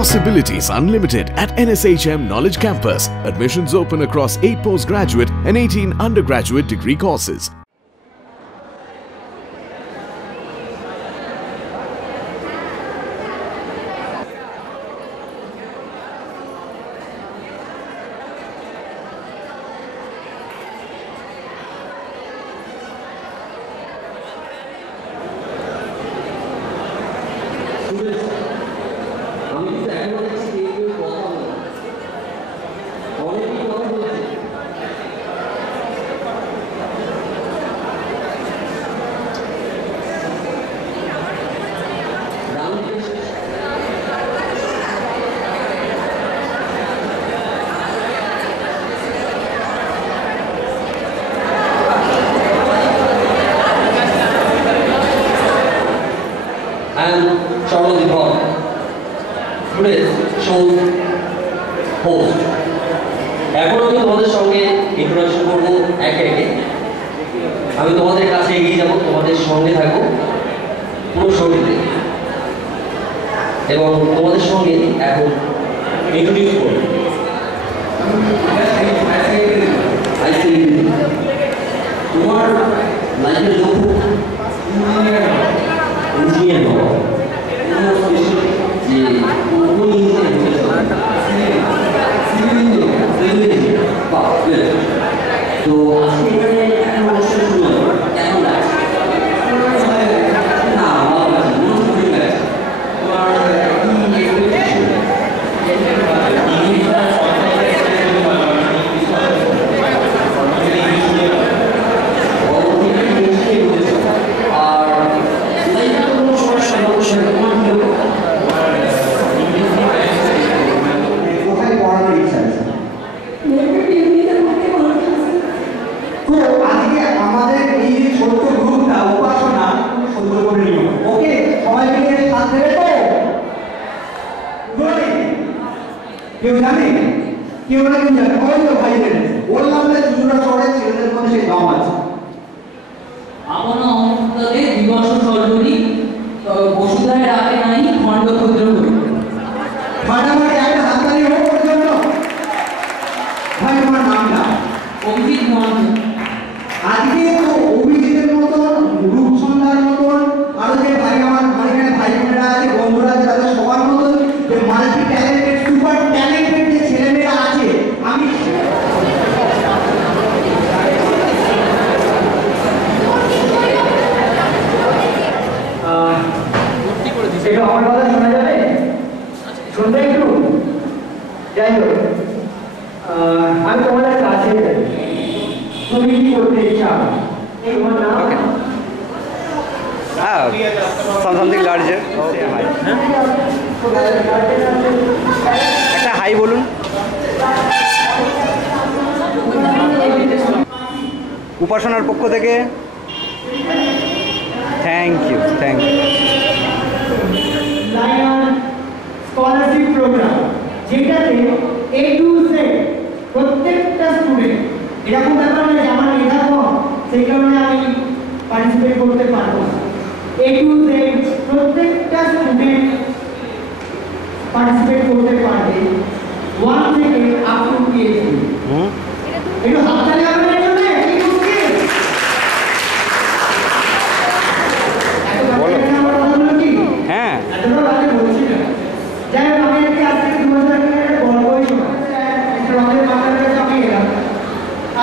Possibilities unlimited at NSHM Knowledge Campus. Admissions open across 8 postgraduate and 18 undergraduate degree courses. এখন আমি তোমাদের সঙ্গে ইন্ট্রোডাকশন করব একে একে। আমি তোমাদের কাছে এগিয়ে যাব, তোমাদের সঙ্গে থাকবো পুরো শোতে, এবং তোমাদের সঙ্গে এখন ইন্ট্রোডিউস করব। তোমার লাইফের লক্ষ্য ইঞ্জিনিয়ার হওয়া, যে কোন ইঞ্জিনিয়ার হতে চাও? তো আজকে এখানে একটা অনুষ্ঠান শুরু হলো, কেমন লাগছে? না ভালো লাগছে, মনে লাগছে। তোমার কেউ জানে? কেউ না কেউ জানে। ওই তো ভাইদের বললাম যে চুচুড়া শহরের ছেলেদের মধ্যে সেই দম আছে। আপন অন্তরে দিবস সর্বরি বসুধায় রাখে নাই খণ্ড ক্ষুদ্র করি। ফাটাফাটি একটা হাততালি হোক ওর জন্য। ভাই তোমার নামটা? অভিজিৎ মহান্ত। আজকে তো অভিজিতের মতন, রূপসন্ধ্যার মতন, আরো যে ভাই আমার এখানে ভাই বোনেরা আছে, বন্ধুরা আছে, তাদের সবার মতন যে মাল্টি ট্যালেন্টেড, সুপার ট্যালেন্টেড যে ছেলেমেয়েরা আছে, আমি একটু আমার কথা শোনা যাবে? শুনবে একটু? যাই হোক, আমি তোমাদের কাছে তুমি কি করতে চাও? এই তোমার নাম? something larger. একটা হাই বলুন। উপাসনার পক্ষ থেকে thank you. Lion scholarship programme, যেটাতে A to Z প্রত্যেকটা স্টুডেন্ট, এরকম ব্যাপার নয় যে আমার মেধা কম সেই কারণে আমি পার্টিসিপেট করতে পারবো না। A to Z প্রত্যেকটা স্টুডেন্ট পার্টিসিপেট করতে পারবে, 1 থেকে আপ টু PhD। একটু হাততালি হবে এর জন্য? কি মুশকিল? হ্যাঁ, এতটা বাজে বলছি না। যাই হোক, আমি আজকে আজ থেকে 2 বছর আগে একটা গল্পই শোনাই। একটা আমাদের বাংলার কাছে আমি এলাম,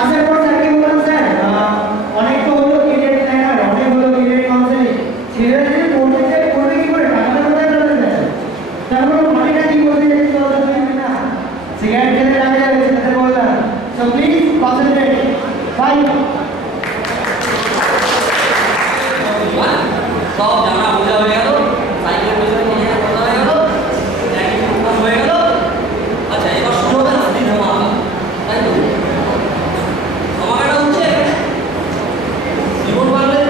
আসার পর স্যারকে বললাম, স্যার অনেক তো হলো ক্রিকেট প্ল্যানার, অনেক হলো ক্রিকেট কাউন্সিলিং, ছেলেরা যদি পড়তে চায় পড়বে কি করে, টাকাটা কোথায় পেতে চায়? তারপর মাটিটা কি বলতে চাইছি তো না, সিগারেট খেতে রাখা যাবে, সেটাতে বললাম। So please concentrate. বাই। সব জানা বোঝা হয়ে গেল, সাইকেল পেছনে নিয়ে কথা হয়ে গেল, হয়ে গেল। আচ্ছা, এবার শুরু হবে আজকে ধামাকা, তাই তো? ধামাকাটা হচ্ছে জীবন বলে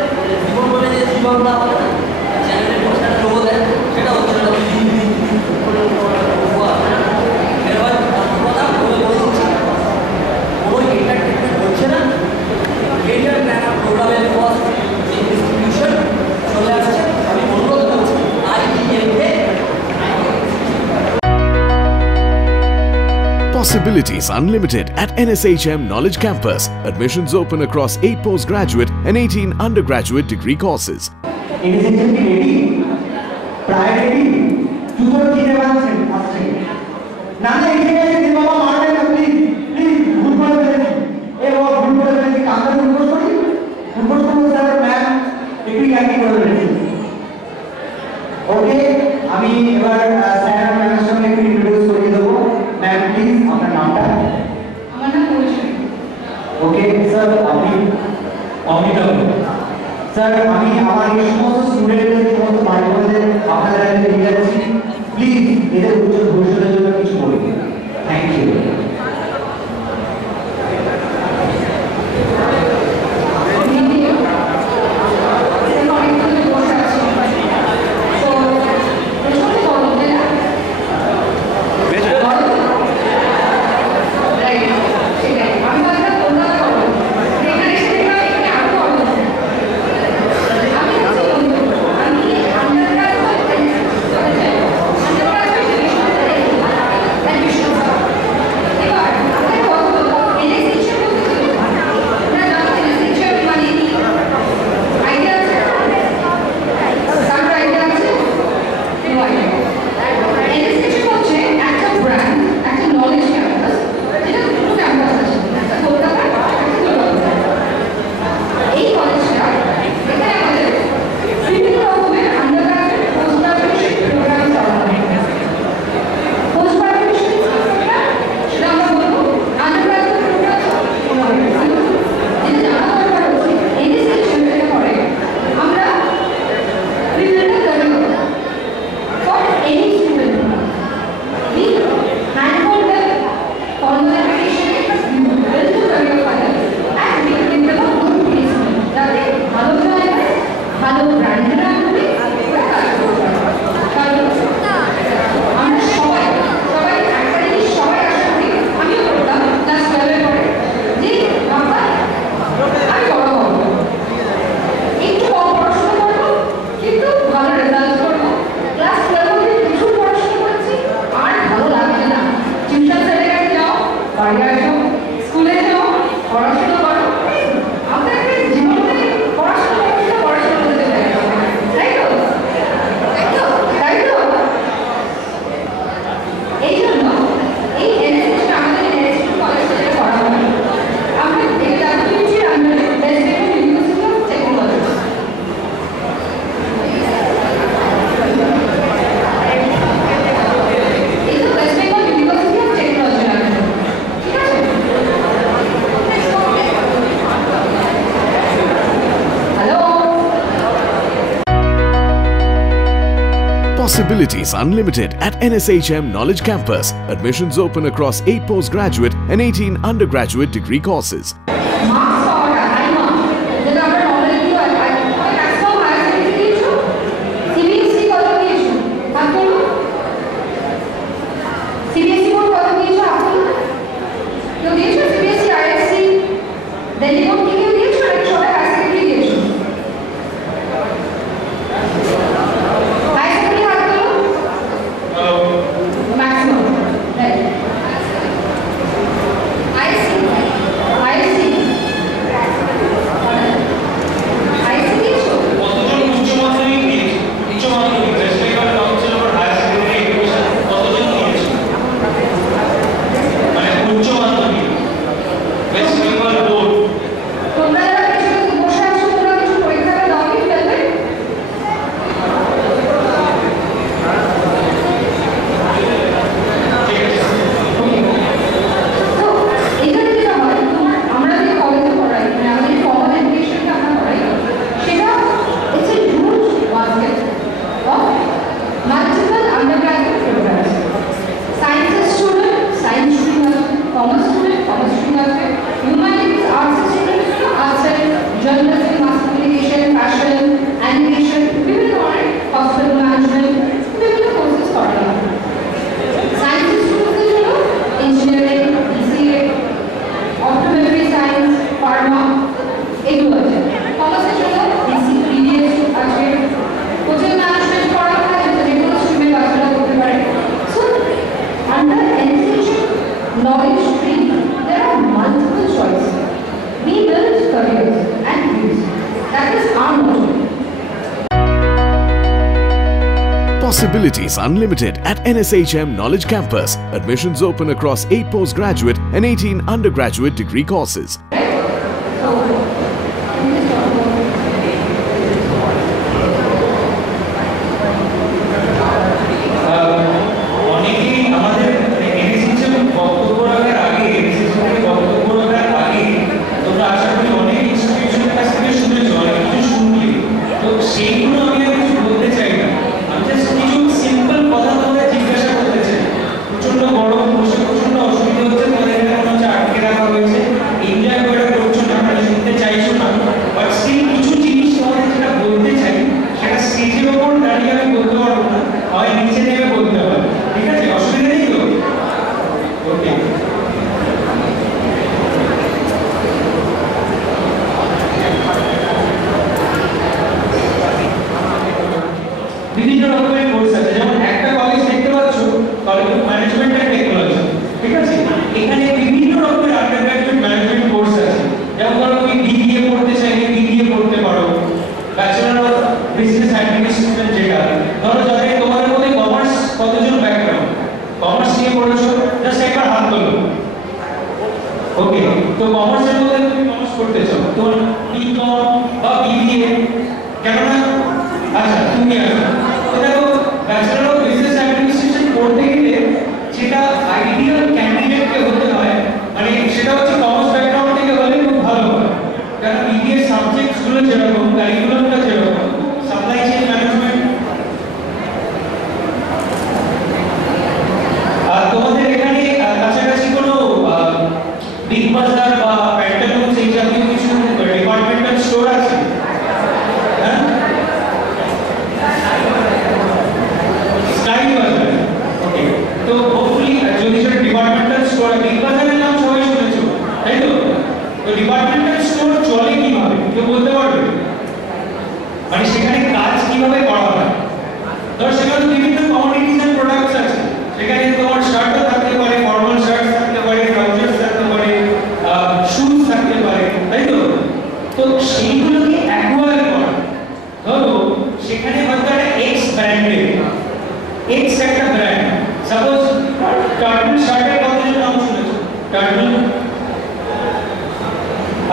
যে জীবনটা হবে না, চ্যানেলের একটা লোগো দেয়, সেটা হচ্ছে Possibilities unlimited at NSHM Knowledge Campus. Admissions open across 8 postgraduate and 18 undergraduate degree courses. NSHM কি রেডি? প্রায় রেডি? জুতোর কিনে বাঁধছেন আসছে না না এসে গেছে যে বাবা মারবেন না প্লিজ প্লিজ ভুল করে ফেলেছি বাবা ভুল করে ফেলেছি কামটা উদ্বোস করি উদ্বোস করবো স্যার ম্যাম একটু ইয়াকি করে ফেলেছি ওকে আমি এবার স্যার আর ম্যামের সঙ্গে একটু ইন্ট্রোডিউস করিয়ে দেবো ম্যাম প্লিজ আপনার নামটা আমার নাম পরিচয় ওকে স্যার আপনি অমিতাভ স্যার আমি আমার এই সমস্ত স্টুডেন্টদের সমস্ত ভাইবোনদের আপনাদের কাছে নিয়ে যাচ্ছি প্লিজ এদের উজ্জ্বল ভবিষ্যতের জন্য কিছু বলুন thank you Possibilities unlimited at NSHM Knowledge Campus. Admissions open across 8 postgraduate and 18 undergraduate degree courses. Marks পাওয়াটা হাই মার্কস যেটা আমরা নর্মালি কি হয় ম্যাক্সিমাম হায়ার সেকেন্ডারি দিয়েছো সিবিএসসি কত দিয়েছো আপনারা সিবিএসসি বোর্ড কত দিয়েছো আপনারা কেউ দিয়েছো সিবিএসসি আইএসসি দিল্লি বোর্ড কি কেউ দিয়েছো নাকি সবাই হায়ার সেকেন্ডারি দিয়েছো হায়ার সেকেন্ডারি হাত তোলো maximum right ISC knowledge tree, there are multiple choices. We build careers and dreams. That is our motto. Possibilities unlimited at NSHM Knowledge Campus. Admissions open across 8 postgraduate and 18 undergraduate degree courses. বিভিন্ন রকমের কোর্স আছে, যেমন একটা college দেখতে পাচ্ছ, college of management and technology, ঠিক আছে? এখানে বিভিন্ন রকমের আন্ডারগ্র্যাজুয়েট ম্যানেজমেন্ট কোর্স আছে। যেমন ধরো তুমি বিবিএ পড়তে চাইলে বিবিএ পড়তে পারো, ব্যাচেলর অফ বিজনেস অ্যাডমিনিস্ট্রেশন, যেটা ধরো যাদের তোমার মধ্যে কমার্স, কতজন ব্যাকগ্রাউন্ড কমার্স নিয়ে পড়েছো, জাস্ট একবার হাত তোলো। ওকে, তো কমার্সের মধ্যে তুমি কমার্স পড়তে চাও, তোমার বিকম বা বিবিএ, কেন না? আচ্ছা, তুমি আসো। তো দেখো, ব্যাচেলর অফ বিজনেস অ্যাডমিনিস্ট্রেশন পড়তে গেলে যেটা আইডিয়াল ক্যান্ডিডেটকে হতে হয়, মানে সেটা হচ্ছে কমার্স ব্যাকগ্রাউন্ড থেকে হলে খুব ভালো হয়। কারণ বিবিএ সাবজেক্টসগুলো যেরকম, কারিকুলামটা যেরকম, সাপ্লাই চেইন ম্যানেজমেন্ট, আর তোমাদের এখানে কাছাকাছি কোনো বিগ বাজার বা প্যান্টালুন্স এই জাতীয় কিছু ডিপার্টমেন্টাল স্টোর আছে? হ্যাঁ, স্কাই বাজার। ওকে, তো হোপফুলি যদি সেটা ডিপার্টমেন্টাল স্টোর, বিগ বাজারের নাম সবাই শুনেছো, তাই তো? তো ডিপার্টমেন্টাল স্টোর চলে কিভাবে কেউ বলতে পারবে? মানে সেখানে কাজ কিভাবে করা হয়? ধর সেখানে বিভিন্ন কমোডিটিস এন্ড প্রোডাক্টস আছে, সেখানে তোমার শার্টও থাকতে পারে, ফর্মাল শার্ট থাকতে পারে, ট্রাউজার্স থাকতে পারে, শুজ থাকতে পারে, তাই তো? তো সেইগুলোকে অ্যাকোয়ার করা, ধরো সেখানে হয়তো একটা এক্স ব্র্যান্ডের, এক্স একটা ব্র্যান্ড, সাপোজ টার্টল শার্টের কতজন নাম শুনেছো? টার্টল।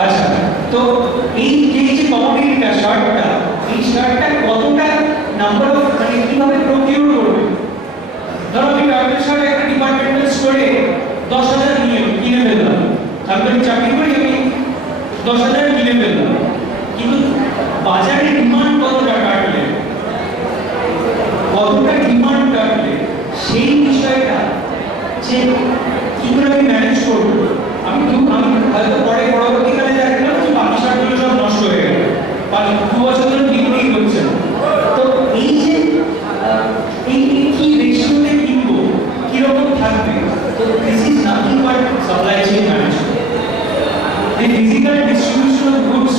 আচ্ছা, তো এই যে কমোডিটিটা শার্টটা, এই শার্টটা কতটা নাম্বার অফ, মানে কিভাবে প্রকিউর করবে? ধরো আমি টার্টল শার্ট একটা ডিপার্টমেন্টাল স্টোরে 10,000 কিনে ফেললাম, আমি চাকরি করি, আমি 10,000 কিনে ফেললাম, কিন্তু বাজারে ডিমান্ড কতটা টার্টলের, কতটা ডিমান্ড টার্টলের, সেই বিষয়টা যে কি করে আমি ম্যানেজ করবো। আমি হয়তো পরবর্তীকালে দেখলাম যে বাকি শার্টগুলো সব নষ্ট হয়ে গেল, 2 বছর ধরে বিক্রি হচ্ছে না। তো এই যে এই কি রেশিওতে কিনবো, কিরকম থাকবে, তো this is nothing but supply chain management. The physical distribution of goods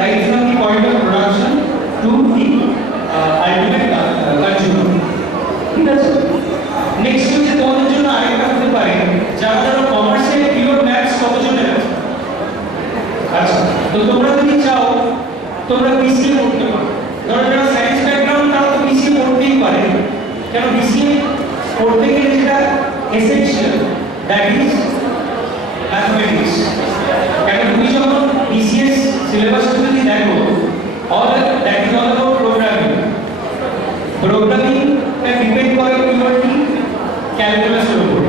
right from the point of production to the ultimate consumer. ঠিক আছে? নেক্সট হচ্ছে তোমাদের জন্য আরেকটা হতে পারে, যারা যারা কমার্সে পিওর ম্যাথস কতজনের আছে? আচ্ছা, তো তোমরা যদি চাও তোমরা বিসিএ পড়তে পারো। ধরো যারা সায়েন্স ব্যাকগ্রাউন্ড, তারা তো বিসিএ পড়তেই পারে। কেন? বিসিএ পড়তে গেলে যেটা এসেনশিয়াল, দ্যাট ইজ ম্যাথমেটিক্স। কেন? তুমি যখন বিসিএস সিলেবাসটা যদি দেখো, all that is all about programming. প্রোগ্রামিংটা ডিপেন্ড করে পিওরলি ক্যালকুলাসের উপর।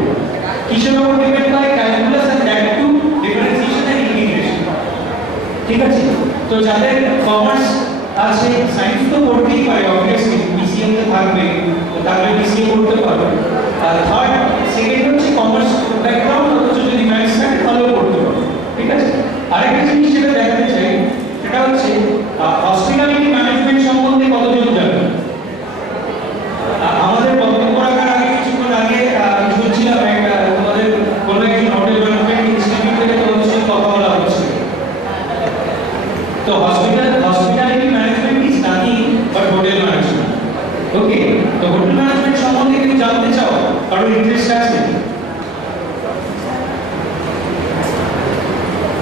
কিসের উপর ডিপেন্ড করে? Calculus, and that to differentiation and integration. ঠিক আছে? তো যাদের কমার্স আছে, সায়েন্স তো পড়তেই পারে, অবভিয়াসলি বিসিএ তে থাকবে, তো তাহলে বিসিএ পড়তে পারবে। আর সেকেন্ড হচ্ছে কমার্স ব্যাকগ্রাউন্ড, অথচ যদি ম্যাথস থাকে তাহলেও পড়তে পারবে। ঠিক আছে? আরেকটা জিনিস যেটা দেখাতে চাই, সেটা হচ্ছে হসপিটালিটি ম্যানেজমেন্ট সম্বন্ধে কতজন জানে? আমাদের বক্তব্য রাখার আগে কিছুক্ষণ আগে শুনছিলাম তোমাদের কোনো একজন হোটেল ম্যানেজমেন্ট ইনস্টিটিউট থেকে তোমাদের সাথে কথা বলা হচ্ছে। তো hospitality management is nothing but hotel management. Okay, তো হোটেল ম্যানেজমেন্ট সম্বন্ধে যদি জানতে চাও, কারণ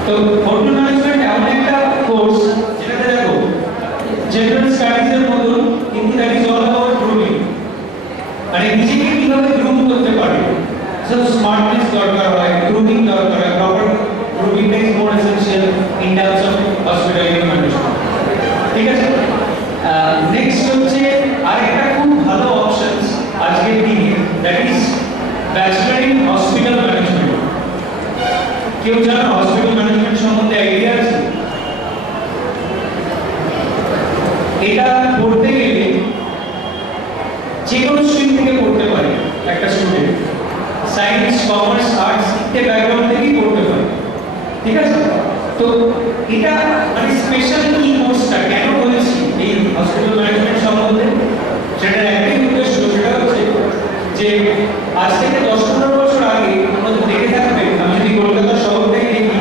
তো হোটেল ম্যানেজমেন্ট এমন একটা কোর্স যেটাতে দেখো জেনারেল স্টাডিজ এর মতো, কিন্তু that is all about grooming, মানে নিজেকে কিভাবে গ্রুম করতে পারে। সো স্মার্টনেস দরকার হয়, গ্রুমিং দরকার হয়, proper grooming is more essential in terms of hospitality management. ঠিক আছে, নেক্সট হচ্ছে আরেকটা খুব ভালো অপশনস আজকের দিনে, that is bachelor in hospital management. কেউ জানো হসপিটাল ম্যানেজমেন্ট সম্বন্ধে আইডিয়া আছে? এটা পড়তে গেলে যে কোনো স্ট্রিম থেকে পড়তে পারে একটা স্টুডেন্ট, সায়েন্স, কমার্স, আর্টস ইত্যাদি ব্যাকগ্রাউন্ড থেকেই পড়তে পারে। ঠিক আছে, তো এটা মানে স্পেশাল কি কোর্সটা কেন বলেছি এই হসপিটাল ম্যানেজমেন্ট সম্বন্ধে, সেটার একটাই উদ্দেশ্য, সেটা হচ্ছে যে আজ থেকে 10-15 বছর আগে তোমরা দেখে থাকবে, আমি যদি কলকাতা শহরটাই দেখি,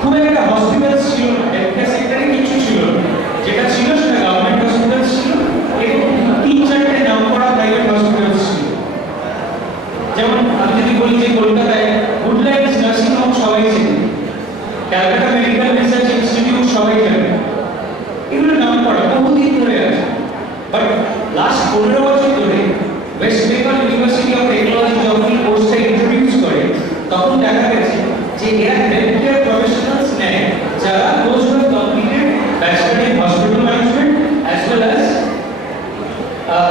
খুব একটা হসপিটাল ছিল না, হেলথকেয়ার সেক্টরে কিছু ছিল না, যেটা ছিল সেটা গভর্নমেন্ট হসপিটাল ছিল এবং 3-4টে নাম করা প্রাইভেট হসপিটাল ছিল। যেমন আমি যদি বলি যে কলকাতায় গুডলাইন্স নার্সিং হোম সবাই চেনে, ক্যালকাটা মেডিকেল রিসার্চ ইনস্টিটিউট সবাই জানে, এগুলো নাম করা বহুদিন ধরে আছে। বাট লাস্ট 15 বছর ধরে ওয়েস্ট বেঙ্গল ইউনিভার্সিটি অফ টেকনোলজি যখন এই কোর্সটা ইন্ট্রোডিউস করে, তখন দেখা গেছে যে এরা হেলথকেয়ার প্রফেশনালস নেয় যারা those who have completed bachelor in hospital management as well as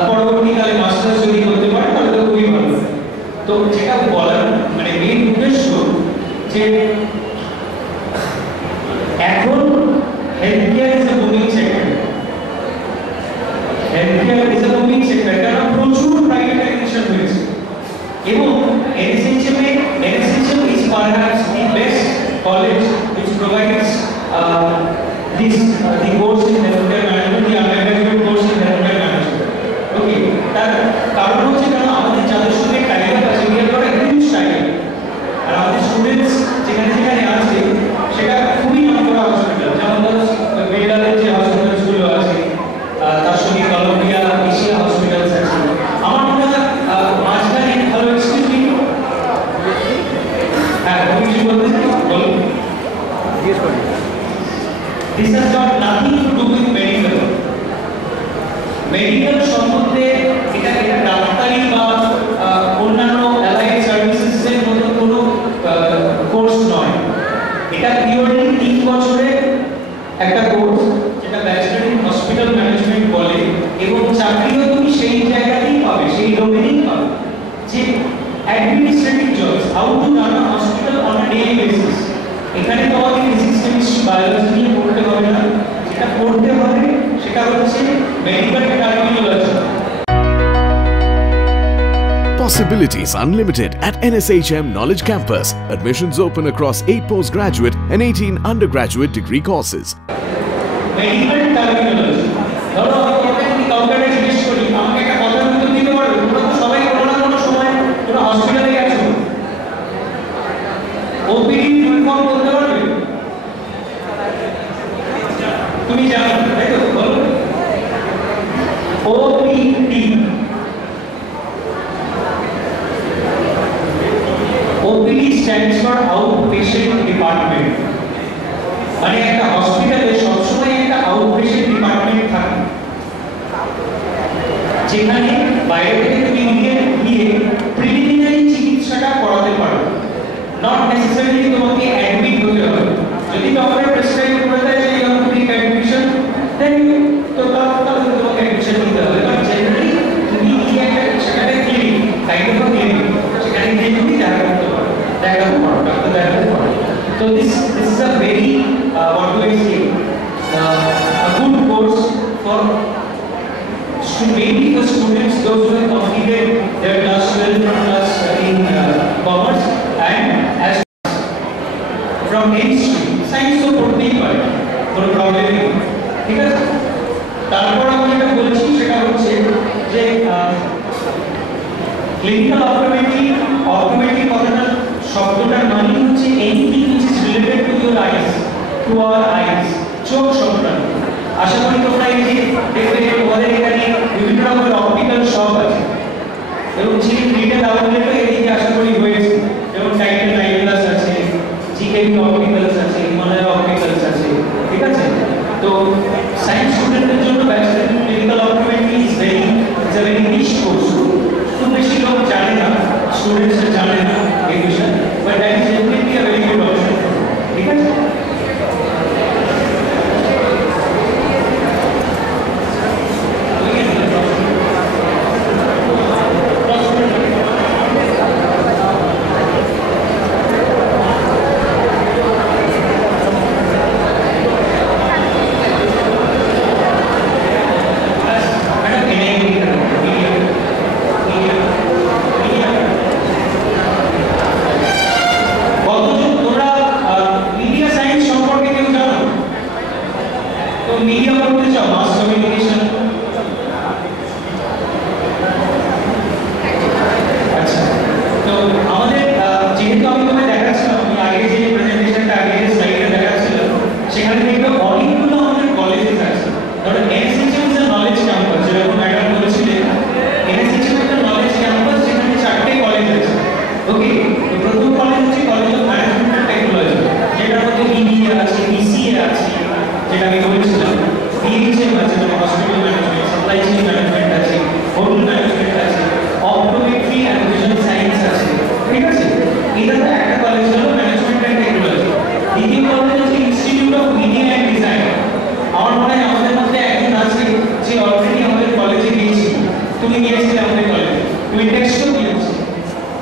পরবর্তীকালে মাস্টার্স যদি করতে পারে তাহলে তো খুবই ভালো। তো যেটা বলার মানে মেইন উদ্দেশ্য যে এখন healthcare is a booming sector, healthcare is a booming sector, কারণ প্রচুর প্রাইভেটাইজেশন হয়েছে এবং NSHM is perhaps the best college which provides the course in healthcare management, the undergraduate course in healthcare management. Okay, তার কারণ হচ্ছে কারণ আমাদের যাদের সঙ্গে টাইপ আছে, we have got a huge tie-up, আর আমাদের স্টুডেন্টস যেখানে যেখানে আছে সেটা খুবই নামকরা হসপিটাল, যেমন ধরো বেল্লারের যে হসপিটালসগুলো আছে, তার সঙ্গে কলম্বিয়া এশিয়া হসপিটালস আছে। আমার মনে হয় মাঝখানে ভালো এক্সকিউজ মি, হ্যাঁ আমি কিছু বলতে চাই, বলুন। This has got nothing to do with medical. Medical সম্বন্ধে এটা ডাক্তারি বা অন্যান্য অ্যালাইড সার্ভিসেস এর মতো কোনো কোর্স নয়, এটা পিওরলি 3 বছরের একটা কোর্স যেটা ব্যাচেলর ইন হসপিটাল ম্যানেজমেন্ট বলে, এবং চাকরিও তুমি সেই জায়গাতেই পাবে, সেই ডোমেইনেই পাবে, যে administrative jobs, how to run a hospital on a daily basis. এখানে তোমাকে ফিজিক্স, কেমিস্ট্রি, বায়োলজি নিয়ে পড়তে হবে না, যেটা পড়তে হবে সেটা হচ্ছে medical terminology. Possibilities unlimited at NSHM Knowledge Campus. Admissions open across 8 postgraduate and 18 undergraduate degree courses. Medical terminology, ধরো আমি তোমাকে যদি কাউন্টারে জিজ্ঞেস করি, আমাকে একটা কথার উত্তর দিতে পারবে? তোমরা তো সবাই কোনো না কোনো সময় কোনো হসপিটালে গেছো, ওপিডি ফুল ফর্ম বলতে পারবে? তুমি জানো তাই তো, বলো। OPD, OPD stands for outpatient department, মানে একটা হসপিটালে সবসময় একটা আউটপেশেন্ট ডিপার্টমেন্ট থাকে, যেখানে বাইরে থেকে তুমি গিয়ে প্রিলিমিনারি চিকিৎসাটা করাতে পারো, নট নেসেসারিলি তোমাকে অ্যাডমিট হতে হবে। যদি ডক্টর প্রেসক্রাইব করে দেয় যে you have to take admission, then তো তাহলে তোমাকে অ্যাডমিশন নিতে হবে। বাট জেনারেলি তুমি গিয়ে একটা সেখানে ক্লিনিক, কাইন্ড অফ ক্লিনিক, সেখানে গিয়ে তুমি দেখাতে পারো, ডাক্তার দেখাতে পারো। So this is a very what do I say, a good course for mainly for students those who have completed their class 12 from class in commerce and as from any stream. Science তো পড়তেই পারে, কোনো প্রবলেম নেই, ঠিক আছে। তারপর আমি যেটা বলছি সেটা হচ্ছে যে ক্লিনিক্যাল অপটোমেট্রি কথাটা শব্দটার মানে হচ্ছে anything which is related to your eyes, to our eyes, চোখ সংক্রান্ত। আশা করি তোমরা এই যে দেখবে আমাদের এখানে বিভিন্ন রকমের অপটিক্যাল শপ আছে এবং চিপ রিটেল আউটলেটও এদিকে আশা করি হয়েছে, যেমন টাইটেল আইপ্লাস আছে, জিকেবি অপটিক্যালস আছে,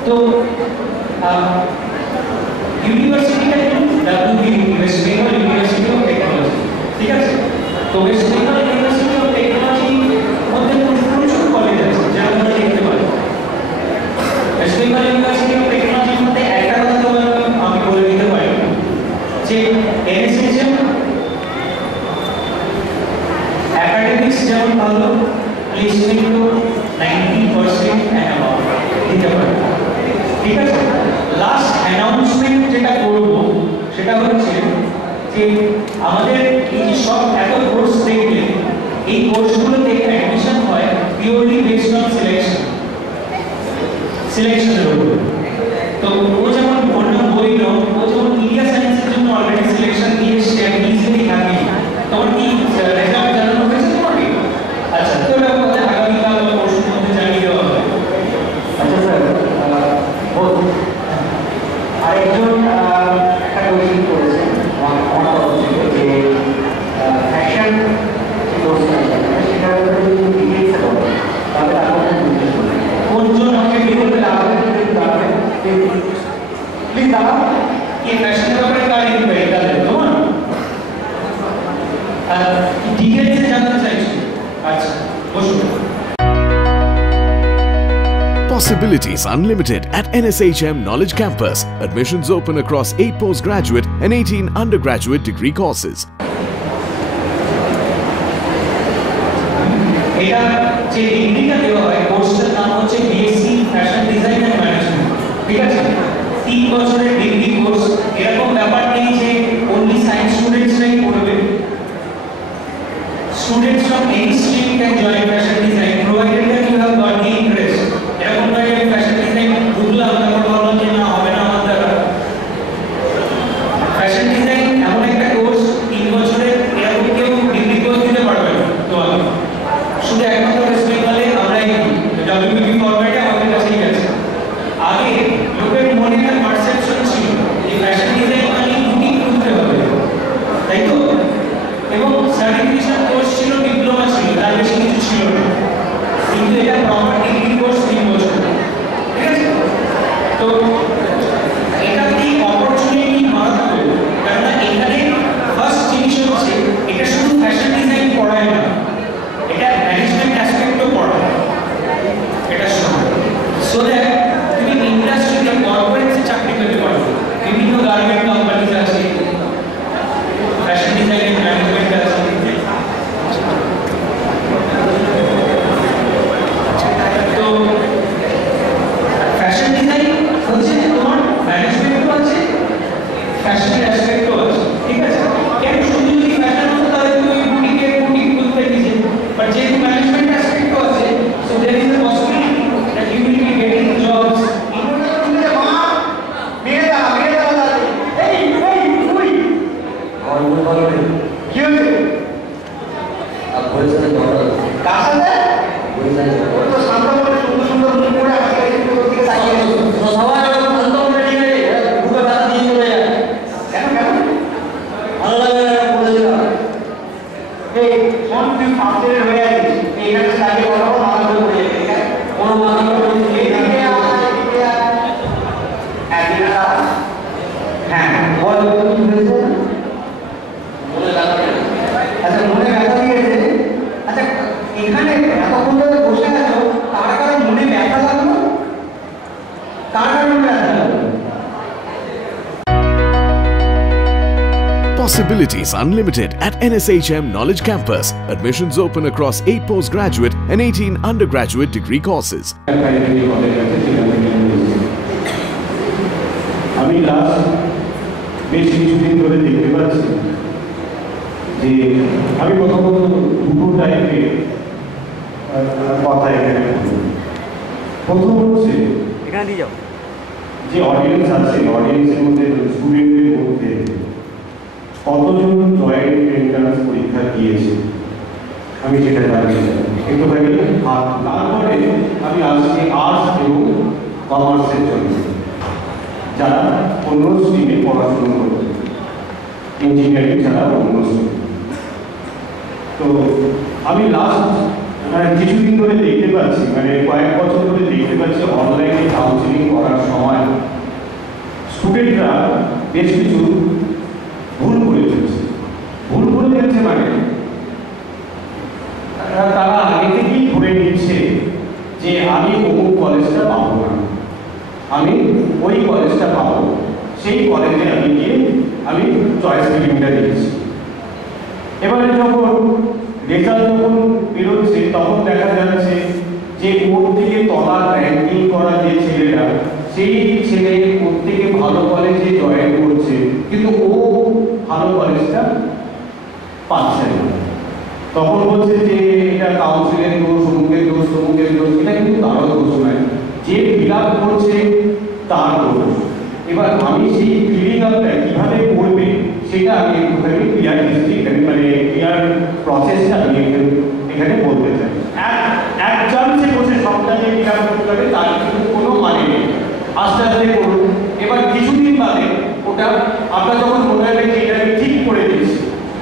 তো ইউনিভার্সিটিটা কি WBU West Bengal university of technology, ঠিক আছে? তো ওয়েস্ট বেঙ্গল ইউনিভার্সিটি অফ টেকনোলজি মধ্যে প্রচুর কলেজ আছে যা আমরা দেখতে পাই। ওয়েস্ট বেঙ্গল ইউনিভার্সিটি অফ টেকনোলজির মধ্যে একটা কথা তো আমি বলে দিতে পারি যে NSHM একাডেমিক্স যেমন ভালো, প্লেসমেন্টও 90% and above দিতে পারে, ঠিক আছে? লাস্ট অ্যানাউন্সমেন্ট যেটা করব সেটা হচ্ছে যে আমাদের এই যে সব এত কোর্স দেখলে এই কোর্সগুলোতে অ্যাডমিশন হয় পিওরলি বেসড অন সিলেকশনের উপর। তো ও যেমন বলল ও যেমন মিডিয়া সায়েন্সের জন্য অলরেডি সিলেকশন দিয়ে এসছে, আমি ইজিলি থাকি। তোমার কি রেজাল্ট জানানো হয়েছে তোমাকে? আচ্ছা, তো এটা কথা আগামীকাল বা পরশুর মধ্যে জানিয়ে দেওয়া হবে। আচ্ছা স্যার, আরেকজন একটা কোয়েশ্চেন করেছেন আমার তরফ থেকে যে ফ্যাশন যে কোর্সটা সেটা ডিটেলসে বলো, তাহলে আপনার কোনজন আমাকে বিরুদ্ধে প্লিজ দাঁড়াও। কি ফ্যাশনের ব্যাপারে কার ইনকোয়ারি তাহলে তোমার ডিটেলসে জানতে চাইছো? আচ্ছা, বসুন। Possibilities unlimited at NSHM Knowledge Campus. Admissions open across 8 postgraduate and 18 undergraduate degree courses. এটা যে ডিগ্রিটা দেওয়া হয় কোর্সটার নাম হচ্ছে BSc fashion design and management, ঠিক আছে? 3 বছরের ডিগ্রি কোর্স। এরকম ব্যাপার নেই যে only science স্টুডেন্টসরাই পড়বে। Students from any stream can join fashion design provided that you have got the interest. এরকম নয় যে ফ্যাশন ডিজাইন বুঝলাম তারপর ভাবলাম যে না হবে না আমার দ্বারা। ফ্যাশন ডিজাইন এমন একটা কোর্স 3 বছরের, এরকম কেউ ডিগ্রি কোর্স দিতে পারবে না তোমাকে। শুধু একমাত্র ওয়েস্ট বেঙ্গলে আমরা এই WBB ফরম্যাটে আমাদের কাছেই আছে। আগে লোকের মনে একটা পারসেপশন ছিল যে ফ্যাশন ডিজাইন মানে বুটিক খুলতে হবে, তাই তো? এবং সার্টিফিকেশন কোর্স ছিল, ডিপ্লোমা ছিল, তার বেশি কিছু ছিল না। কিন্তু এটা প্রপার ডিগ্রি কোর্স 3 বছর, ঠিক আছে? তো এটা কি অপরচুনিটি মারাত্মক, কারণ এখানে ফার্স্ট জিনিস হচ্ছে এটা শুধু ফ্যাশন ডিজাইন পড়ায় না, এটা ম্যানেজমেন্ট অ্যাসপেক্টও পড়ায়। এটা সো দ্যাট তুমি ইন্ডাস্ট্রিতে কর্পোরেটসে চাকরি পেতে পারো। বিভিন্ন গার্মেন্ট কোম্পানিজ আছে, ফ্যাশন ডিজাইন ম্যানেজমেন্ট আছে। তো ফ্যাশন ডিজাইন হচ্ছে তোমার ম্যানেজমেন্টও আছে, ফ্যাশনের অ্যাসপেক্টও আছে, ঠিক আছে? কেন শুধু যদি ফ্যাশন হতো তাহলে তুমি বুটিক খুলতে গেছে, বাট যেহেতু ম্যানেজমেন্ট অ্যাসপেক্টও আছে, so there is a possibility that you will be getting jobs. Possibilities unlimited at NSHM Knowledge Campus. Admissions open across 8 postgraduate and 18 undergraduate degree courses. আমি লাস্ট বেশ কিছুদিন ধরে দেখতে পাচ্ছি যে আমি প্রথমত দুটো টাইপের কথা এখানে প্রথম হচ্ছে এখানে দিয়ে যাও। যে অডিয়েন্স আছে, অডিয়েন্সের মধ্যে স্টুডেন্টদের মধ্যে কতজন জয়েন্ট এন্ট্রান্স পরীক্ষা দিয়েছে আমি সেটা জানতে চাই একটুখানি। তারপরে আমি আসছি আর্টস এবং কমার্সের জন্য, যারা অন্য স্ট্রিমে পড়াশুনো করছে, ইঞ্জিনিয়ারিং ছাড়া অন্য স্ট্রিম। তো আমি লাস্ট কিছুদিন ধরে দেখতে পাচ্ছি, মানে কয়েক বছর ধরে দেখতে পাচ্ছি অনলাইনে কাউন্সিলিং করার স্টুডেন্টরা বেশ কিছু ভুল করে ফেলছে। ভুল করে ফেলছে মানে তারা আগে থেকেই ধরে নিচ্ছে যে আমি অমুক কলেজটা পাবো না, আমি ওই কলেজটা পাবো, সেই কলেজে আমি গিয়ে আমি চয়েস ফিলিংটা দিয়েছি। এবারে যখন রেজাল্ট যখন বেরোচ্ছে তখন দেখা যাচ্ছে যে ওর থেকে তলার র্যাঙ্কিং করা যে ছেলেরা, সেই ছেলে প্রত্যেকে ভালো কলেজে জয়েন করছে, কিন্তু ও ভালো কলেজটা পাচ্ছে না। তখন বলছে যে এটা কাউন্সিলের দোষ, অমুকের দোষ, তমুকের দোষ। এটা কিন্তু তারও দোষ নয়, যে ফিল আপ করছে তার দোষ। এবার আমি সেই ফিলিং আপটা কীভাবে করবে সেটা আমি একটুখানি ক্লিয়ার হিস্ট্রি, মানে ক্লিয়ার প্রসেসটা আমি এখানে বলতে চাই। এক চান্সে বসে সবটা যে ফিল আপ করতে হবে তার কিন্তু কোনো মানে নেই। আস্তে আস্তে করুন। এবার কিছুদিন বাদে ওটা আপনার যখন মনে হবে যে এটা আমি ঠিক করে দিচ্ছি,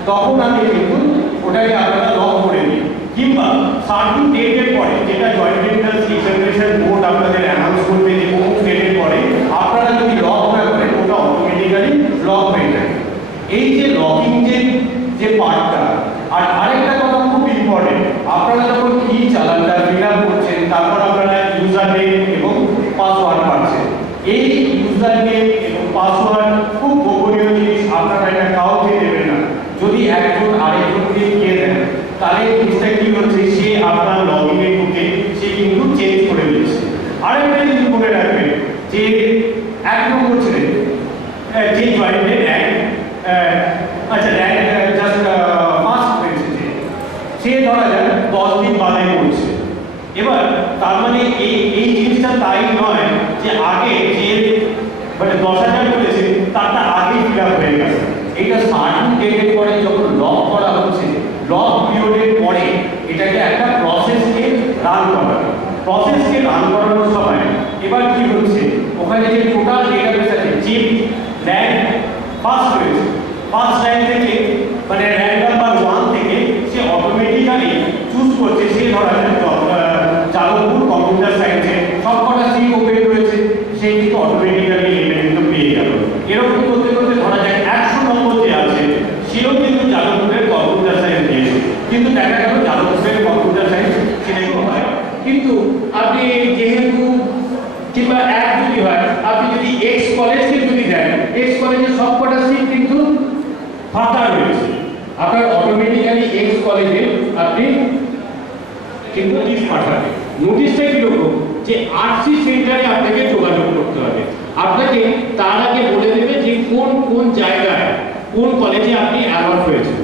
তখন আমি কিন্তু ওটাকে আপনারা লক করে দিই, কিংবা সার্টিন ডেটের পরে, যেটা জয়েন্ট এন্ট্রান্স এক্সামিনেশন বোর্ড আপনাদের অ্যানাউন্স করবে যে কোন ডেটের পরে, আপনারা যদি লক না করেন ওটা অটোমেটিক্যালি লক হয়ে যায়। এই যে লকিং যে পার্টটা, আর আরেকটা কথা খুব ইম্পর্টেন্ট, আপনারা যখন কি চালানটা ফিল আপ করছেন তারপর আপনারা ইউজার নেম এবং পাসওয়ার্ড পাচ্ছেন। এই ইউজার নেম এবং পাসওয়ার্ড খুব গোপনীয় জিনিস, আপনারা এটা কাউকে দেবেন না। যদি একজন আরেকজনকে দিয়ে দেন তাহলে জিনিসটা কি হচ্ছে, সে আপনার লগইনে ঢুকে সে কিন্তু চেঞ্জ করে দিচ্ছে। আরেকটা জিনিস মনে রাখবেন যে 1 নম্বর ছিলেন যে জয়েন্টের র্যাঙ্ক, আচ্ছা র্যাঙ্ক জাস্ট ফার্স্ট হয়েছে, সে ধরা যায় 10 দিন বাদে করছে। এবার তার মানে এই জিনিসটা তাই নয় যে আগে যে মানে 10,000 করেছে তারটা আগে ফিল আপ হয়ে গেছে। এটা সার্টিন ডেটের পরে যখন লক করা হচ্ছে, লক পিরিয়ডের পরে এটাকে একটা প্রসেসকে রান করানো। প্রসেসকে রান করানোর সময় এবার কি হচ্ছে, ওখানে যে টোটাল ডেটাবেস আছে, যে র্যাঙ্ক ফার্স্ট হয়েছে, ফার্স্ট র্যাঙ্ক থেকে মানে র্যাঙ্ক নাম্বার 1 থেকে সে অটোমেটিক্যালি চুজ করছে, সে ধরা যায় যাদবপুর কম্পিউটার সায়েন্সে সবকটা সিট ওপেন রয়েছে, সে কিন্তু অটোমেটিক্যালি এটা কিন্তু পেয়ে গেল। এরকম করতে করতে ধরা যায় 100 নম্বর যে আছে সেও কিন্তু যাদবপুরের কম্পিউটার সায়েন্স দিয়েছে, কিন্তু দেখা গেল যাদবপুরের কম্পিউটার সায়েন্স সেটাই হয়। কিন্তু আপনি যেহেতু কিংবা এক যদি হয়, আপনি যদি এক্স কলেজকে যদি দেন, এক্স কলেজের সবকটা সিট কিন্তু ফাঁকা রয়েছে, আপনার অটোমেটিক্যালি এক্স কলেজে আপনি কিন্তু নোটিশ পাঠাবে। নোটিশটা কিরকম, যে আরসি সেন্টারে আপনাকে যোগাযোগ করতে হবে। আপনাকে তার আগে বলে দেবে যে কোন কোন জায়গায় কোন কলেজে আপনি অ্যালট হয়েছে।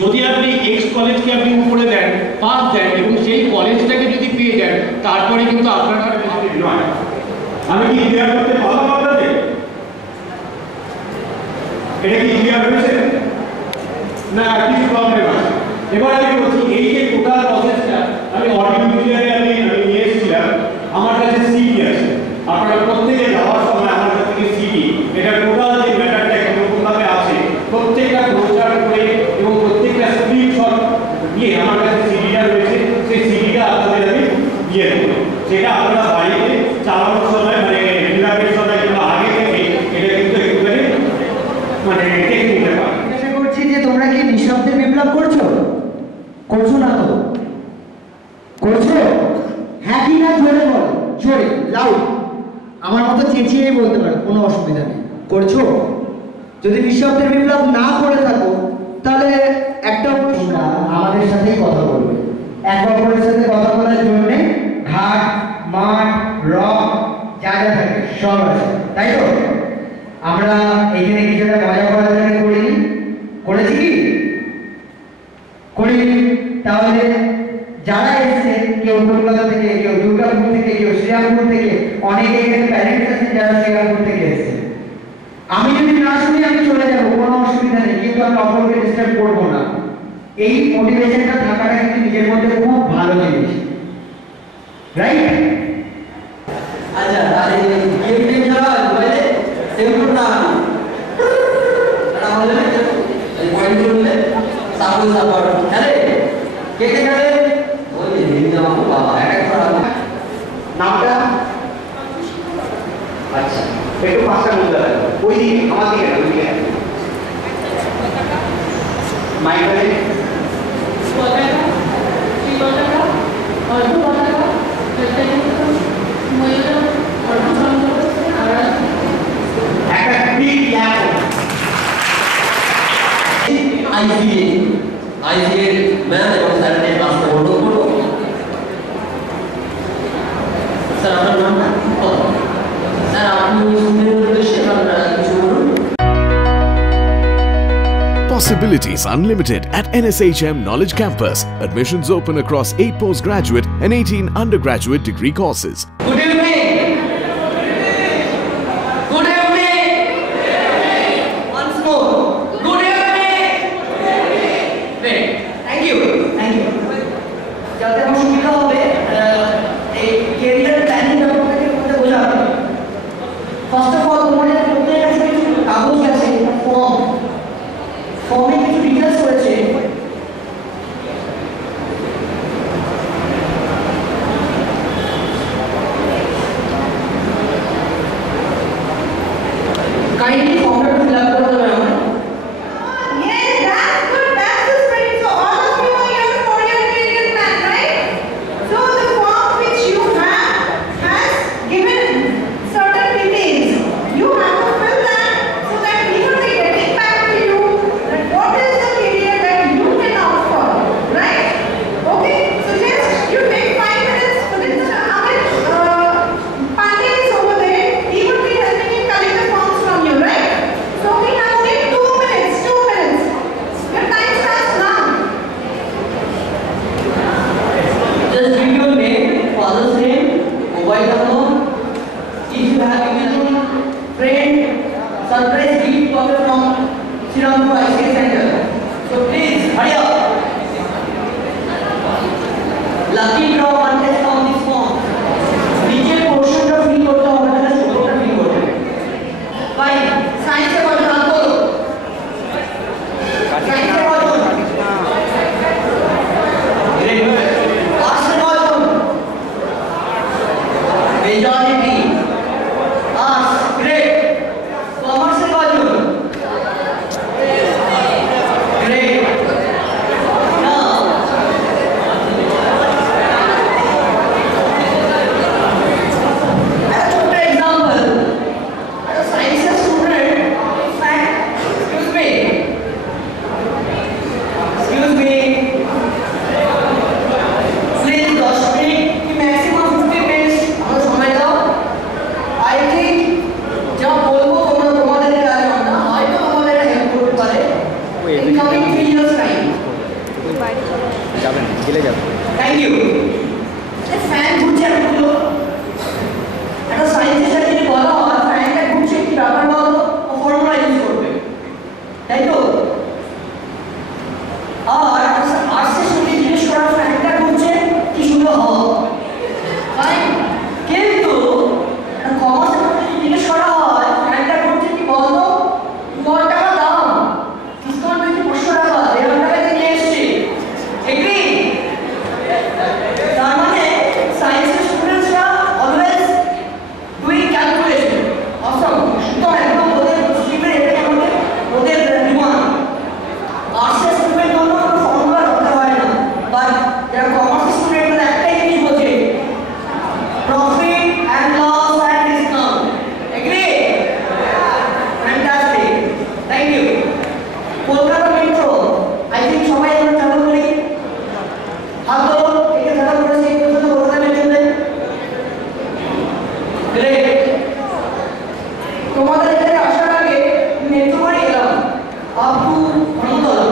যদি আপনি এক্স কলেজকে আপনি উপরে দেন, পাস দেন এবং সেই কলেজটাকে যদি পেয়ে যান, তারপরে কিন্তু আপনার আর বেশি নয়। আমি কি ক্লিয়ার করতে পারলাম আপনাদের? এটা কি ক্লিয়ার হয়েছে না কিছু প্রবলেম আছে? এবার আমি বলছি এই যে টোটাল প্রসেসটা আমি অডিও ভিডিওতে আমি নিয়ে এসেছিলাম, আমার কাছে সিডি আছে। আপনারা প্রত্যেকে যাওয়ার সময় আমার কাছ থেকে সিডি, এটা টোটাল যে ম্যাটারটা কিরকমভাবে আছে প্রত্যেকটা প্রচার করে এবং প্রত্যেকটা স্ক্রিনশট নিয়ে আমার কাছে সিডিটা রয়েছে, সেই সিডিটা আপনাদের আমি দিয়ে দেবো। সেটা আপনারা বাড়িতে চালানোর সময় মানে রিলাপের সময় কিংবা আগে থেকে এটা কিন্তু একটুখানি মানে দেখে নিতে পারেন। আশা করছি যে তোমরা কি নিঃশব্দে বিপ্লব করছো? করছো না তো? করছো? হ্যাঁ কি না জোরে বলো, জোরে লাউড, আমার মতো চেঁচিয়েই বলতে পারো, কোনো অসুবিধা নেই। করছো? যদি নিঃশব্দের বিপ্লব না করে থাকো তাহলে একটা প্রশ্ন, আমাদের সাথেই কথা বলবে। এক অপরের সাথে কথা বলার জন্য ঘাট, মাঠ, রক যা যা থাকে সব আছে, তাই তো? আমরা এখানে কিছুটা মজা করার জন্য করিনি, করেছি কি? করিনি। তাহলে যারা এসেছে, কেউ কলকাতা থেকে, কেউ দুর্গাপুর থেকে, কেউ শ্রীরামপুর থেকে, অনেকে এখানে প্যারেন্টস আছেন যারা শ্রীরামপুর থেকে এসেছে। আমি যদি না শুনি আমি চলে যাবো, কোনো অসুবিধা নেই, কিন্তু আমি অপরকে ডিস্টার্ব করবো না। এই মোটিভেশনটা থাকাটা কিন্তু নিজের মধ্যে খুব ভালো জিনিস, রাইট? আচ্ছা তাহলে গেম টেম ছাড়া মোবাইলে সেম না এটা বলে এই পয়েন্ট করলে সাপোজ সাপোর্ট খেলে কে কে খেলে ওই হিন্দি জামা বাবা এক এক করা নামটা আচ্ছা একটু পাঁচটা মুদ্রা লাগবে ওই দিকে আমার দিকে না ওই দিকে মাইকটা নেই পতাকা শ্রী পতাকা অর্ধ পতাকা ময়ূর অর্ধচন্দ্র একটা বিগ ল্যাব আইসিএ ম্যাম এবং স্যারকে আসতে অনুরোধ করবো। স্যার আপনার নামটা স্যার আপনি স্টুডেন্টের উদ্দেশ্যে কিছু বলুন। Possibilities unlimited at NSHM Knowledge Campus. Admissions open across 8 postgraduate and 18 undergraduate degree courses. Good evening. Good evening. Once more. Good evening. Great. Thank you. Thank you যাতে আমার সুবিধা হবে এই কেরিয়ার প্ল্যানিং ব্যাপারটাকে মধ্যে বোঝাবে ফার্স্ট অফ অল তোমাদের প্রত্যেকের কাছে কিছু কাগজ আছে ফর্মে কিছু ডিটেলস রয়েছে কাইন্ডলি ফর্মটা ফিল আপ করে দেবে আমাকে Yes, that's good. That's the spirit. So all of you are here for your career plan, right? So the form which you have has given certain details. You have to fill that so that we will be getting back to you that what is the career that you can opt for, right? Okay. So just you take 5 minutes for this. Amit Pandey is over there. He will be helping you collect the forms from you, right? So we have only 2 minutes. 2 minutes. Your time starts now. Just give your name, father's name, mobile number. If you have anything, friend, surprise gift coming from Srirampur ICA Center. So please hurry up. Lucky draw contest on this form. নিচের পোর্শনটা ফিল করতে হবে না, শুধুটা ফিল করতে হবে। ফাইন, সায়েন্সে কত নাম বলো? সায়েন্সে কত? গ্রেট। আর্টসে কত? মেজরিটি। Arts, great. কমার্সে কত? গ্রেট। নাও ছোট্ট এক্সাম্পল, একটা সায়েন্সের স্টুডেন্ট এক্সকিউজ মি প্লিজ 10 মিনিট কি ম্যাক্সিমাম 50 মিনিট আমার সময় দাও। আই থিঙ্ক যা বলবো তোমরা তোমাদের কাজ না হয়তো তোমাদের হেল্প করতে পারে ইন কামিং 3 ইয়ার্স টাইম। যাবেন গেলে যাবেন থ্যাংক ইউ। ফ্যান ঘুরছে এতগুলো, একটা সায়েন্সের সাথে যদি বলা হয় ফ্যানটা ঘুরছে কি ব্যাপার বলো, ও ফর্মুলা ইউজ করবে, তাই তো? আর আর্টসের সাথে জিজ্ঞেস করা ফ্যানটা ঘুরছে কি সুন্দর হওয়া, ফাইন। কিন্তু কমার্সের সাথে জিজ্ঞেস করা হয় ফ্যানটা ঘুরছে কি বলতো, 2 টাকা দাম, ডিসকাউন্ট দিতে 500 টাকা, 1,000 টাকা দিয়ে নিয়ে এসছি, এগ্রি? তার মানে সায়েন্সের স্টুডেন্টসরা অলওয়েজ ডুইং ক্যালকুলেশন, অসম, তো একদম ওদের স্ট্রিমের এটাই আমাদের ওদের ডিমান্ড। আর্টসের স্টুডেন্ট কোনো ফর্মুলা করতে হয় না, বাট যারা কমার্স স্টুডেন্টরা একটাই জিনিস বোঝে, profit and loss and discount, agree? Fantastic, thank you. Kolkata metro I think সবাই আমরা ট্রাভেল করি, হাতো একে ট্রাভেল করেছি কলকাতা মেট্রোতে, গ্রেট। তোমাদের এখানে আসার আগে মেট্রো করে এলাম আপ টু ধর্মতলা।